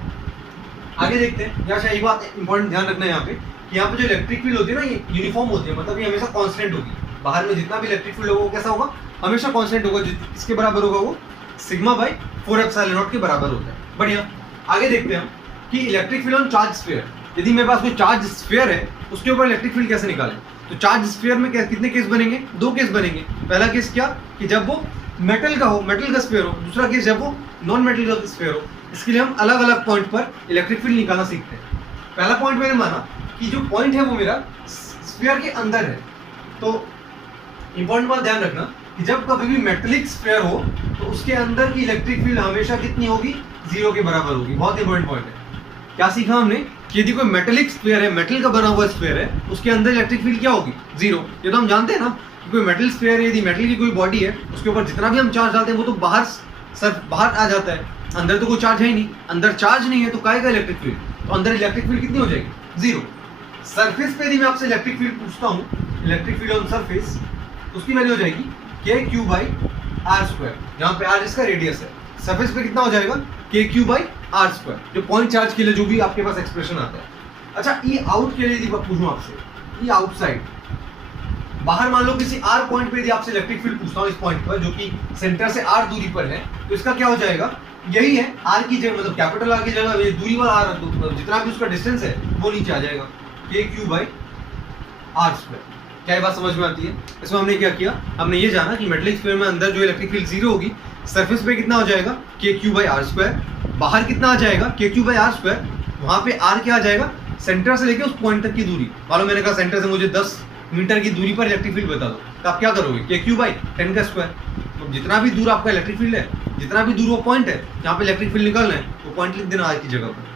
आगे देखते हैं, यहाँ एक बात इंपॉर्टेंट ध्यान रखना है यहाँ पे, कि यहाँ पे जो इलेक्ट्रिक फील्ड होती है ना, ये यूनिफॉर्म होती है, मतलब ये हमेशा कांस्टेंट होगी। बाहर में जितना भी इलेक्ट्रिक फील्ड होगा वो कैसा होगा, हमेशा कांस्टेंट होगा, इसके बराबर होगा, वो सिग्मा बाई 4 एप्सिलॉन नॉट के बराबर होता है। बढ़िया, आगे देखते हैं हम कि electric field on charge sphere, यदि मेरे पास कोई चार्ज स्फीयर है उसके ऊपर इलेक्ट्रिक फील्ड कैसे निकालें। तो चार्ज स्फीयर में कितने केस बनेंगे, 2 केस बनेंगे। पहला केस क्या, कि जब वो मेटल का हो, मेटल का स्फीयर हो। दूसरा केस जब वो नॉन मेटल का स्फीयर हो। इसके लिए हम अलग अलग पॉइंट पर इलेक्ट्रिक फील्ड निकालना सीखते हैं। पहला पॉइंट मैंने माना कि जो पॉइंट है वो मेरा स्फीयर के अंदर है। तो इंपॉर्टेंट बात ध्यान रखना कि जब कभी भी मेटेलिक स्फीयर हो तो उसके अंदर की इलेक्ट्रिक फील्ड हमेशा कितनी होगी, 0 के बराबर होगी। बहुत इंपॉर्टेंट पॉइंट है। क्या सीखा हमने कि यदि कोई मेटेलिक स्फीयर है, मेटल का बना हुआ स्फीयर है, उसके अंदर इलेक्ट्रिक फील्ड क्या होगी, 0। ये तो हम जानते हैं ना कि कोई मेटल स्फीयर है, यदि मेटल की कोई बॉडी है, उसके ऊपर जितना भी हम चार्ज डालते हैं वो तो बाहर आ जाता है, अंदर तो कोई चार्ज है ही नहीं। अंदर चार्ज नहीं है तो काहेगा इलेक्ट्रिक फील्ड, तो अंदर इलेक्ट्रिक फील्ड कितनी हो जाएगी, 0। सरफेस पे यदि मैं आपसे इलेक्ट्रिक फील्ड पूछता हूँ, इलेक्ट्रिक फील्ड ऑन सरफेस, उसकी वैल्यू हो जाएगी KQ बाई आर स्क्वायर, जहाँ पे आर इसका रेडियस है। सरफेस पे कितना हो जाएगा, KQ बाई आर स्क्वायर, जो पॉइंट चार्ज के लिए जो भी आपके पास एक्सप्रेशन आता है। अच्छा, ई आउट के लिए यदि पूछूं आपसे, ई आउटसाइड, बाहर मान लो किसी आर पॉइंट पे यदि आपसे इलेक्ट्रिक फील्ड पूछता हूँ, इस पॉइंट पर जो कि सेंटर से आर दूरी पर है, तो इसका क्या हो जाएगा, यही है आर की जगह, मतलब कैपिटल आर की जगह दूरी वाला आर रख दो, जितना भी उसका डिस्टेंस है वो नीचे आ जाएगा, KQ बाई आर स्क्वायर। क्या ये बात समझ में आती है। इसमें हमने क्या किया, हमने ये जाना कि मेटलिक स्फीयर में अंदर जो इलेक्ट्रिक फील्ड 0 होगी, सरफेस पे कितना हो जाएगा, KQ बाई आर स्क्वायर, बाहर कितना आ जाएगा, KQ बाई आर स्क्वायर, वहां पे आर क्या आ जाएगा, सेंटर से लेके उस पॉइंट तक की दूरी। मालूम मैंने कहा सेंटर से मुझे 10 मीटर की दूरी पर इलेक्ट्रिक फील्ड बता दो, तो आप क्या करोगे, के क्यू बाई 10 का स्क्वायर। तो जितना भी दूर आपका इलेक्ट्रिक फील्ड है, जितना भी दूर वो पॉइंट है जहाँ पे इलेक्ट्रिक फील्ड निकल रहे हैं, वो पॉइंट लिख देना आर की जगह पर।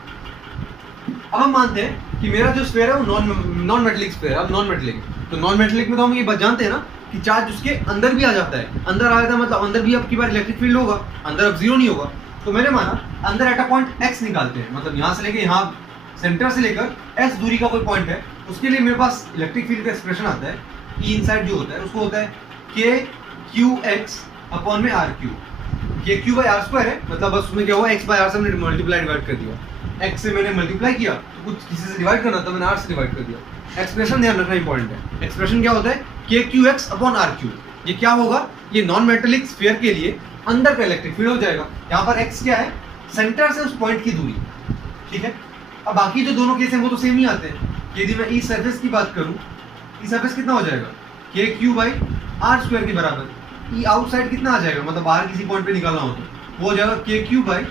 अब हम मानते हैं कि मेरा जो स्फीयर है वो नॉन मेटेलिक स्फीयर है। अब नॉन मेटेलिक, तो नॉन मेटेलिक में तो हम ये बात जानते हैं ना कि चार्ज उसके अंदर भी आ जाता है। अंदर आ जाता है मतलब अंदर भी आपकी बार इलेक्ट्रिक फील्ड होगा, अंदर अब जीरो नहीं होगा। तो मैंने माना अंदर एट अ पॉइंट एक्स निकालते हैं, मतलब यहाँ से लेके यहाँ सेंटर से लेकर एस दूरी का कोई पॉइंट है, उसके लिए मेरे पास इलेक्ट्रिक फील्ड का एक्सप्रेशन आता है। ई इनसाइड जो होता है उसको होता है के क्यू एक्स अपॉन में आर क्यू। के क्यू बाई आर स्क्वायर है, मतलब बस उसमें क्या हुआ, एक्स बाई आर से मैंने मल्टीप्लाई डिवाइड कर दिया। एक्स से मैंने मल्टीप्लाई किया तो कुछ किसी से डिवाइड करना था, मैंने आर से डिवाइड कर दिया। एक्सप्रेशन ध्यान रखना इंपॉर्टेंट है। एक्सप्रेशन क्या होता है, K Q X upon R cube. ये क्या होगा, ये नॉन मेटेलिक स्फीयर के लिए अंदर का इलेक्ट्रिक फील्ड हो जाएगा। यहाँ पर एक्स क्या है, सेंटर से उस पॉइंट की दूरी, ठीक है। अब बाकी जो दोनों केस हैं वो तो सेम ही आते हैं। यदि मैं ई सरफेस की बात करूं, ई सरफेस कितना हो जाएगा, के क्यू बाई आर स्क्वायर के बराबर। ई आउटसाइड कितना आ जाएगा, मतलब बाहर किसी पॉइंट पे निकालना हो तो वो हो जाएगा के क्यू बाई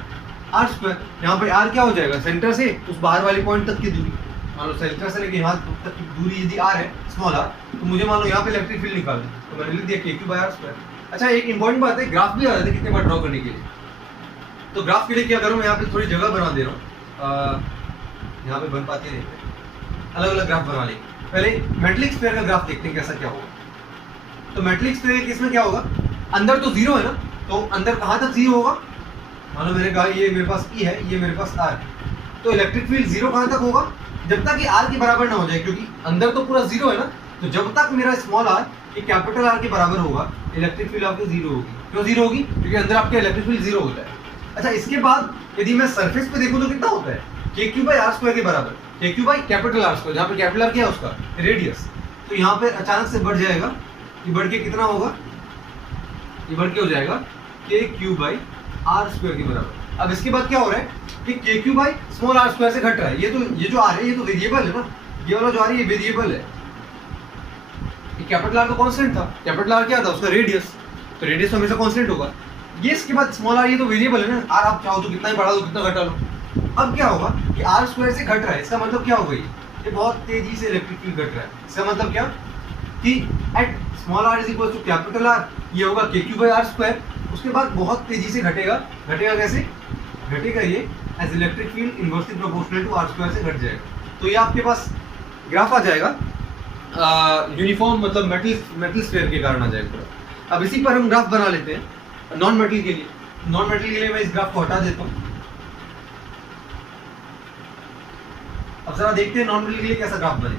आर स्क्वायर। यहाँ पे आर क्या हो जाएगा, सेंटर से उस बाहर वाले पॉइंट तक की दूरी। मान लो सेंटर से लेके यहाँ तक की दूरी यदि आर है, स्मॉल आर, तो मुझे मान लो यहाँ पे इलेक्ट्रिक फील्ड निकालना है, तो मैंने लिख दिया के क्यू बाई आर स्क्वायर। अच्छा, एक इंपॉर्टेंट बात है, ग्राफ भी आ जाते हैं कितने बार ड्रॉ करने के लिए। तो ग्राफ के लिए क्या करूँ, मैं यहाँ पे थोड़ी जगह बना दे रहा हूँ, यहाँ पे बन पाती नहीं, अलग अलग ग्राफ बना लेंगे। पहले मेटेलिक स्फीयर का ग्राफ देखते हैं कैसा क्या होगा। तो मेटेलिक स्फीयर के केस में क्या होगा, अंदर तो जीरो है ना, तो अंदर कहाँ तक जीरो होगा, मान लो मैंने कहा ये मेरे पास ई है, ये मेरे पास आर है, तो इलेक्ट्रिक फील्ड जीरो कहाँ तक होगा, जब तक ये आर के बराबर ना हो जाए, क्योंकि अंदर तो पूरा जीरो है ना। तो जब तक मेरा स्मॉल आर ये कैपिटल आर के बराबर होगा, इलेक्ट्रिक फील्ड आपकी जीरो होगी। क्यों जीरो होगी, क्योंकि अंदर आपका इलेक्ट्रिक फील्ड जीरो होता है। अच्छा, इसके बाद यदि मैं सरफेस पे देखूं तो कितना होता है, K Q by R square के बराबर, के Q by capital R square, जहाँ पे कैपिटल आर क्या है उसका रेडियस। तो यहाँ पे अचानक से बढ़ जाएगा, ये बढ़ के कितना होगा, ये बढ़ के हो जाएगा के क्यू बाई आर स्क्वायर के बराबर। अब इसके बाद क्या हो रहा है कि K Q by small R square से घट रहा है। ये जो आर है ये तो वेरिएबल है ना, ये वाला जो आ रही है ये वेरिएबल है। ये कैपिटल आर तो कांस्टेंट था, कैपिटल आर क्या था उसका रेडियस, तो रेडियस हमेशा कांस्टेंट होगा। ये इसके बाद स्मॉल आर, ये तो वेरिएबल है ना, आर आप चाहो तो कितना ही बढ़ा लो कितना घटा लो। अब क्या होगा कि आर स्क्वायर से घट रहा है, इसका मतलब क्या होगा, ये बहुत तेजी से इलेक्ट्रिक फील्ड घट रहा है। इसका मतलब क्या कि at small R is equal to capital R, ये होगा के क्यू बाई आर स्क्वायर। उसके बाद बहुत तेजी से घटेगा, घटेगा कैसे घटेगा, ये as electric field inversely proportional to R square से घट जाएगा। तो ये आपके पास ग्राफ आ जाएगा यूनिफॉर्म, मतलब मेटल स्फीयर के कारण आ जाएगा पूरा। अब इसी पर हम ग्राफ बना लेते हैं नॉन मेटल के लिए। नॉन मेटल के लिए मैं इस ग्राफ को हटा देता हूँ। अब जरा देखते हैं नॉन मेटल के लिए कैसा ग्राफ बने।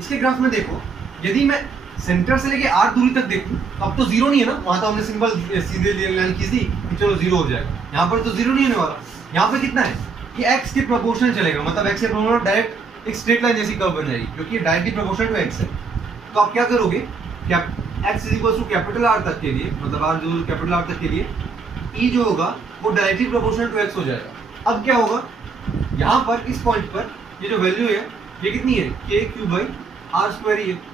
इसके ग्राफ में देखो, यदि मैं सेंटर से लेके आर दूरी तक देखूं तो अब तो जीरो नहीं है ना, वहां तो हमने सिंपल सीधे लाइन खींच दी कि चलो जीरो हो जाएगा। यहाँ पर तो जीरो नहीं होने वाला, यहाँ पे कितना है कि x के प्रोपोर्शनल चलेगा, मतलब x के प्रोपोर्शनल डायरेक्ट एक स्ट्रेट लाइन जैसी कर्व बन जाएगी, क्योंकि ये डायरेक्टली प्रोपोर्शनल टू x है। तो आप क्या करोगे, x is equal to capital R तक के लिए, मतलब R जो कैपिटल R तक के लिए E जो होगा वो डायरेक्टली प्रोपोर्शनल टू x हो जाएगा। अब क्या होगा, यहाँ पर इस पॉइंट पर ये जो वैल्यू है ये कितनी है, K Q by R square ही है।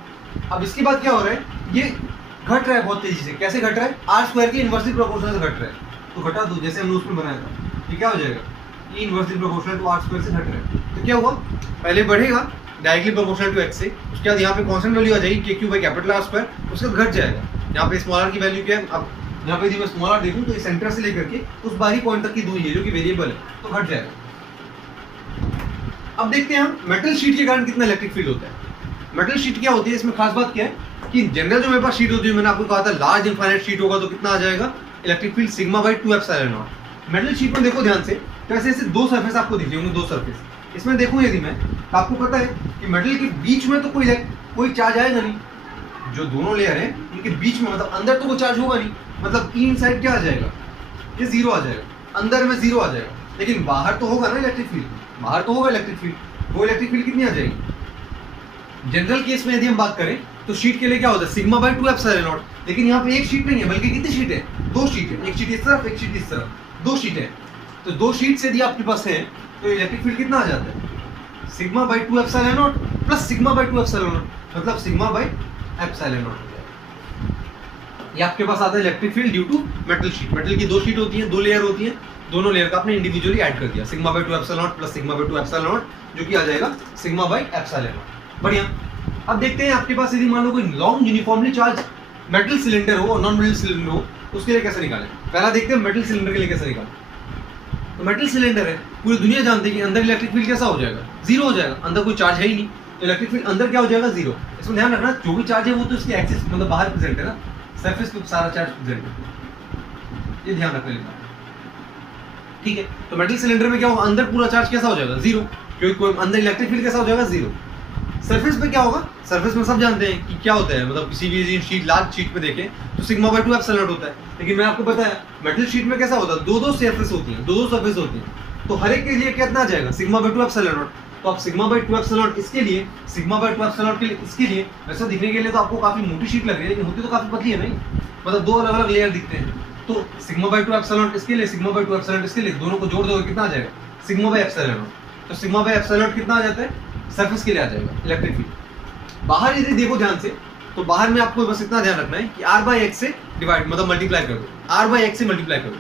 अब इसके बाद क्या हो रहा है, ये घट रहा है बहुत तेजी से। कैसे घट रहा है, आर स्क्वायर की इनवर्सली प्रोपोर्शनल से घट रहा है। तो घटा दो, जैसे हमने उसमें बनाया था, ये क्या हो जाएगा, E inversely proportional to R square से घट रहा है। तो क्या हुआ, पहले बढ़ेगा डायरेक्टली प्रोपोर्शनल टू एक्स से, उसके बाद यहाँ पे कांस्टेंट वैल्यू आ जाएगी के Q by capital R square, उसके बाद घट जाएगा। यहाँ पे स्मॉल आर की वैल्यू क्या है, अब यहाँ पे यदि मैं स्मॉल आर देखूँ तो ये सेंटर से लेकर के उस बाहरी पॉइंट तक की दूरी है जो कि वेरिएबल है, तो घट जाएगा। अब देखते हैं हम मेटल शीट के कारण कितना इलेक्ट्रिक फील्ड होता है। मेटल शीट क्या होती है, इसमें खास बात क्या है कि जनरल जो मेरे पास शीट होती है, मैंने आपको कहा था लार्ज इनफाइनाइट शीट होगा तो कितना आ जाएगा, electric field sigma by 2 epsilon not. Metal sheet में देखो ध्यान से, तो ऐसे दो सरफेस आपको दिख जाएंगे, दो सरफेस। इसमें देखूं यदि मैं, तो आपको पता है कि मेटल के बीच में तो कोई चार्ज आएगा नहीं, जो दोनों लेयर है उनके बीच में, मतलब अंदर तो कोई चार्ज होगा नहीं, मतलब ई इनसाइड क्या आ जाएगा, ये जीरो आ जाएगा, अंदर में जीरो आ जाएगा। लेकिन बाहर तो होगा ना इलेक्ट्रिक फील्ड, बाहर तो होगा इलेक्ट्रिक फील्ड, वो इलेक्ट्रिक फील्ड कितनी आ जाएगी। जनरल केस में यदि हम बात करें तो शीट के लिए क्या होता है, सिग्मा बाई 2 एप्सिलॉन नॉट। लेकिन यहाँ पे एक शीट नहीं है, बल्कि कितनी शीट है, दो शीट है, एक शीट इस तरफ, एक शीट इस तरफ, दो शीट है। तो दो शीट यदि आपके पास है तो इलेक्ट्रिक फील्ड कितना आ जाता है, sigma by 2 epsilon naught plus sigma by 2 epsilon naught, मतलब सिग्मा बाई एप्सिलॉन नॉट हो जाएगा। ये आपके पास आता है electric field due to metal sheet. Metal की दो शीट होती है, दो लेयर होती है, दोनों लेयर का आपने इंडिविजुअली ऐड कर दिया, sigma by 2 epsilon naught plus sigma by 2 epsilon not, जो कि आ जाएगा सिग्मा बाई एप्सिलॉन नॉट। बढ़िया। अब देखते हैं आपके पास यदि मान लो कोई long uniformly charge metal cylinder हो और नॉन मेटल सिलेंडर हो, उसके लिए कैसे निकालें। पहला देखते हैं मेटल सिलेंडर के लिए कैसे निकालें। तो मेटल सिलेंडर है, पूरी दुनिया जानती है कि अंदर इलेक्ट्रिक फील्ड कैसा हो जाएगा, जीरो हो जाएगा, अंदर कोई चार्ज है ही नहीं, तो इलेक्ट्रिक फील्ड अंदर क्या हो जाएगा, जीरो। इसमें ध्यान रखना जो भी चार्ज है वो तो इसकी एक्सिस मतलब बाहर प्रेजेंट है ना, सरफेस पे सारा चार्ज प्रेजेंट है, ये ध्यान रखना लेना। ठीक है, तो मेटल सिलेंडर में क्या होगा, अंदर पूरा चार्ज कैसा हो जाएगा, जीरो, क्योंकि अंदर इलेक्ट्रिक फील्ड कैसा हो जाएगा, जीरो। सरफेस पे क्या होगा, सरफेस में सब जानते हैं कि क्या होता है, मतलब किसी भी शीट लार्ज शीट पे देखें तो सिग्मा बाय 2 एप्सिलॉन नॉट होता है, लेकिन मैं आपको बताया मेटल शीट में कैसा होता है, दो सरफेस होती हैं, दो सरफेस होती हैं, तो हर एक के लिए कितना आ जाएगा, सिग्मा बाय 2 एप्सिलॉन नॉट। तो आप सिग्मा बाय 2 एप्सिलॉन नॉट इसके लिए, सिग्मा बाय 2 एप्सिलॉन नॉट के लिए, इसके लिए वैसा दिखने के लिए तो आपको काफी मोटी शीट लग रही है, लेकिन होती तो काफी पतली है नहीं, मतलब दो अलग अलग लेयर दिखते हैं। तो सिग्मा बाय 2 एप्सिलॉन नॉट इसके लिए, सिग्मा बाय 2 एप्सिलॉन नॉट इसके लिए, दोनों को जोड़ दोगे कितना आ जाएगा, सिग्मा बाय एप्सिलॉन नॉट। तो सिग्मा बाय एप्सिलॉन नॉट कितना आ जाता है, सरफेस के लिए आ जाएगा इलेक्ट्रिक फील्ड। बाहर यदि देखो ध्यान से, तो बाहर में आपको बस इतना ध्यान रखना है कि r बाय x से डिवाइड मतलब मल्टीप्लाई कर दो, r बाय x से मल्टीप्लाई कर दो,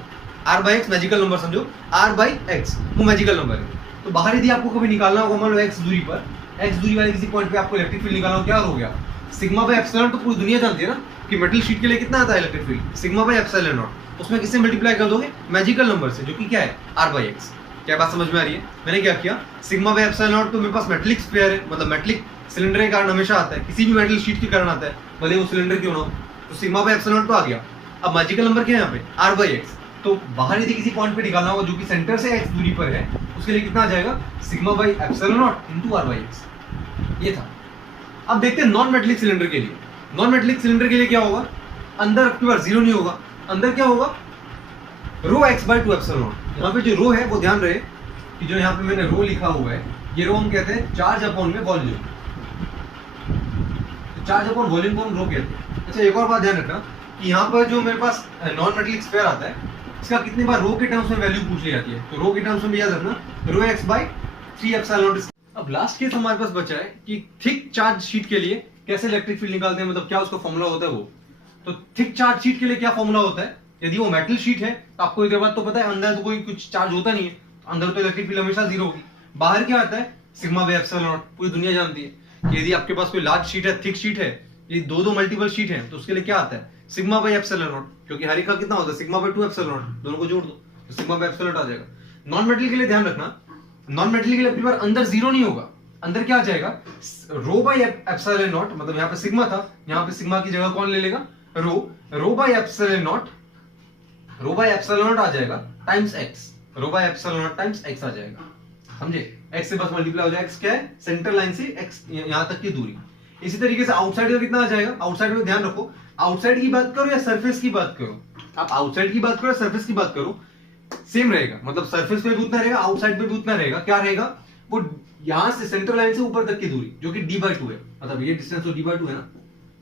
r by x magical number समझो, r बाय x वो मैजिकल नंबर है। तो बाहर यदि आपको कभी निकालना होगा, मान लो x दूरी पर, x दूरी वाले किसी पॉइंट पे आपको इलेक्ट्रिक फील्ड निकालना हो, क्या हो गया, सिग्मा बाय एप्सिलॉन। तो पूरी दुनिया जानती है ना कि मेटल शीट के लिए कितना आता है electric field, sigma by epsilon not, उसमें किससे मल्टीप्लाई कर दोगे, मैजिकल नंबर से, जो कि क्या है, r बाय x। क्या बात समझ में आ रही है। मैंने क्या किया, सिग्मा बाय एप्सिलॉन नॉट तो मेरे पास मेटलिक स्फीयर है, मतलब मेटलिक सिलेंडर के कारण हमेशा आता है, किसी भी मेटल शीट के कारण आता है, भले वो सिलेंडर क्यों ना हो, तो सिग्मा बाय एप्सिलॉन नॉट तो आ गया। अब मैजिकल नंबर क्या है यहाँ पे, r बाय x। तो बाहर यदि किसी पॉइंट पे निकालना होगा जो कि सेंटर से x दूरी पर है, उसके लिए कितना आ जाएगा, sigma by epsilon naught into r by x, ये था। अब देखते हैं नॉन मेटलिक सिलेंडर के लिए। नॉन मेटलिक सिलेंडर के लिए क्या होगा, अंदर आपके पास जीरो नहीं होगा, अंदर क्या होगा, रो x बाय 2 एप्सिलॉन नॉट। यहाँ पे जो रो है वो ध्यान रहे कि जो यहाँ पे मैंने रो लिखा हुआ है, ये रो हम कहते हैं चार्ज अपॉन में वॉल्यूम, चार्ज अपॉन वॉल्यूम को हम रो कहते हैं। अच्छा एक और बात ध्यान रखना कि यहाँ पर जो मेरे पास नॉन मेटलिक स्फीयर आता है, इसका कितनी बार रो के टर्म्स में वैल्यू पूछ ली जाती है, तो रो के टर्म्स में भी याद रखना रो x बाय 3 एप्सिलॉन नॉट। अब लास्ट केस हमारे पास बचा है कि थिक चार्ज शीट के लिए कैसे इलेक्ट्रिक फील्ड निकालते हैं, मतलब क्या उसका फॉर्मूला होता है वो। तो थिक चार्ज शीट के लिए क्या फॉर्मूला होता है, यदि वो मेटल शीट है तो आपको एक बात तो पता है, अंदर तो कोई कुछ चार्ज होता नहीं है, अंदर तो इलेक्ट्रिक फील्ड हमेशा जीरो होगी। बाहर क्या आता है, सिग्मा बाय एप्सिलॉन नॉट। पूरी दुनिया जानती है कि यदि आपके पास कोई लार्ज शीट है, थिक शीट है, ये दो मल्टीपल शीट है, तो उसके लिए क्या आता है, सिग्मा बाय एप्सिलॉन नॉट, क्योंकि हर एक का कितना होता है, सिग्मा बाय 2 एप्सिलॉन नॉट, दोनों को जोड़ दो तो सिग्मा बाय एप्सिलॉन नॉट आ जाएगा। नॉन मेटल के लिए ध्यान रखना, नॉन मेटल के लिए अपनी बार अंदर जीरो नहीं होगा, अंदर क्या आ जाएगा, रो बाय एप्सिलॉन नॉट, मतलब यहाँ पे सिग्मा था, यहाँ पे सिग्मा की जगह कौन ले लेगा, rho by epsilon naught, rho by epsilon naught आ जाएगा times x, rho by epsilon naught times x आ जाएगा, समझे। x से बस मल्टीप्लाई हो जाएगा, x क्या है, सेंटर लाइन से x यहां तक की दूरी। इसी तरीके से आउटसाइड का कितना आ जाएगा, आउटसाइड में ध्यान रखो, आउटसाइड की बात करो या सरफेस की बात करो, आप आउटसाइड की बात करो या सरफेस की बात करो, सेम रहेगा, मतलब सरफेस पे भी उतना रहेगा, आउटसाइड पे भी उतना रहेगा। क्या रहेगा, वो यहां से सेंटर लाइन से ऊपर तक की दूरी, जो कि d बाय 2 है, मतलब ये डिस्टेंस तो d बाय 2 है ना,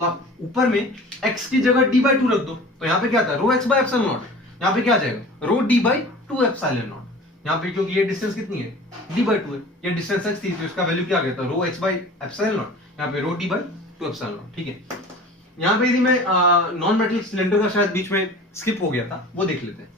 तो आप ऊपर में x की जगह d बाय 2 रख दो, तो यहाँ पे क्या आता है, रो x बाय एप्सिलॉन नॉट, यहाँ पे क्या आ जाएगा, रो d बाय 2 एप्सिलॉन नॉट। यहाँ पे क्योंकि ये डिस्टेंस कितनी है, d बाय 2 है, ये डिस्टेंस x थी, तो इसका वैल्यू क्या आ गया था, रो x बाय एप्सिलॉन नॉट, यहाँ पे रो d बाय 2 एप्सिलॉन नॉट। ठीक है, यहाँ पे यदि मैं नॉन मेटलिक सिलेंडर का शायद बीच में स्किप हो गया था, वो देख लेते हैं।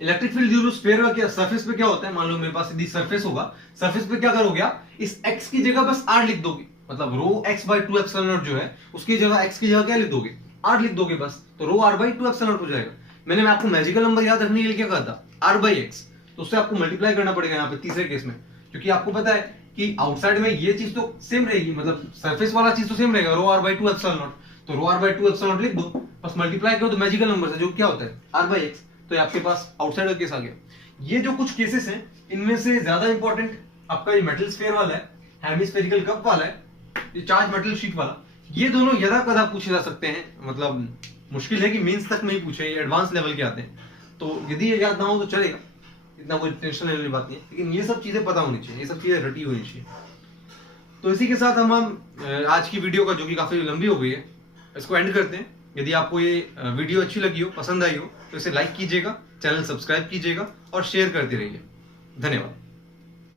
Electric field due to sphere का क्या, सरफेस पे क्या होता है, मान लो मेरे पास यदि सरफेस होगा, सरफेस पे क्या करोगे, इस x की जगह बस r लिख दोगे, मतलब रो x बाय 2 एप्सिलॉन नॉट जो है उसकी जगह x की जगह क्या लिख दोगे, r लिख दोगे बस, तो रो r बाय 2 एप्सिलॉन नॉट हो जाएगा। मैंने मैं आपको मैजिकल नंबर याद रखने के लिए क्या कहा था, r बाय x, तो उससे आपको मल्टीप्लाई करना पड़ेगा यहाँ पे तीसरे केस में, क्योंकि आपको पता है कि आउटसाइड में ये चीज तो सेम रहेगी, मतलब सरफेस वाला चीज तो सेम रहेगा, रो r बाय 2 एप्सिलॉन नॉट, तो रो r बाय 2 एप्सिलॉन नॉट लिख दो, बस मल्टीप्लाई करो तो मैजिकल नंबर से, जो क्या होता है r बाय x, तो ये आपके पास आउटसाइड का केस आ गया। ये जो कुछ केसेस हैं, इनमें से ज्यादा इंपॉर्टेंट आपका ये मेटल स्फीयर वाला है, हेमिस्फेरिकल कप वाला है, ये चार्ज मेटल शीट वाला, ये दोनों यदा कदा पूछे जा सकते हैं, मतलब मुश्किल है कि मेंस तक नहीं पूछे, ये एडवांस लेवल के आते हैं, तो यदि ये याद ना हो तो चलेगा, इतना कोई टेंशन लेने वाली बात नहीं है, लेकिन ये सब चीजें पता होनी चाहिए, ये सब चीजें रटी होनी चाहिए। तो इसी के साथ हम आज की वीडियो का, जो कि काफी लंबी हो गई है, इसको एंड करते हैं। यदि आपको ये वीडियो अच्छी लगी हो, पसंद आई हो, तो इसे लाइक कीजिएगा, चैनल सब्सक्राइब कीजिएगा और शेयर करते रहिए। धन्यवाद।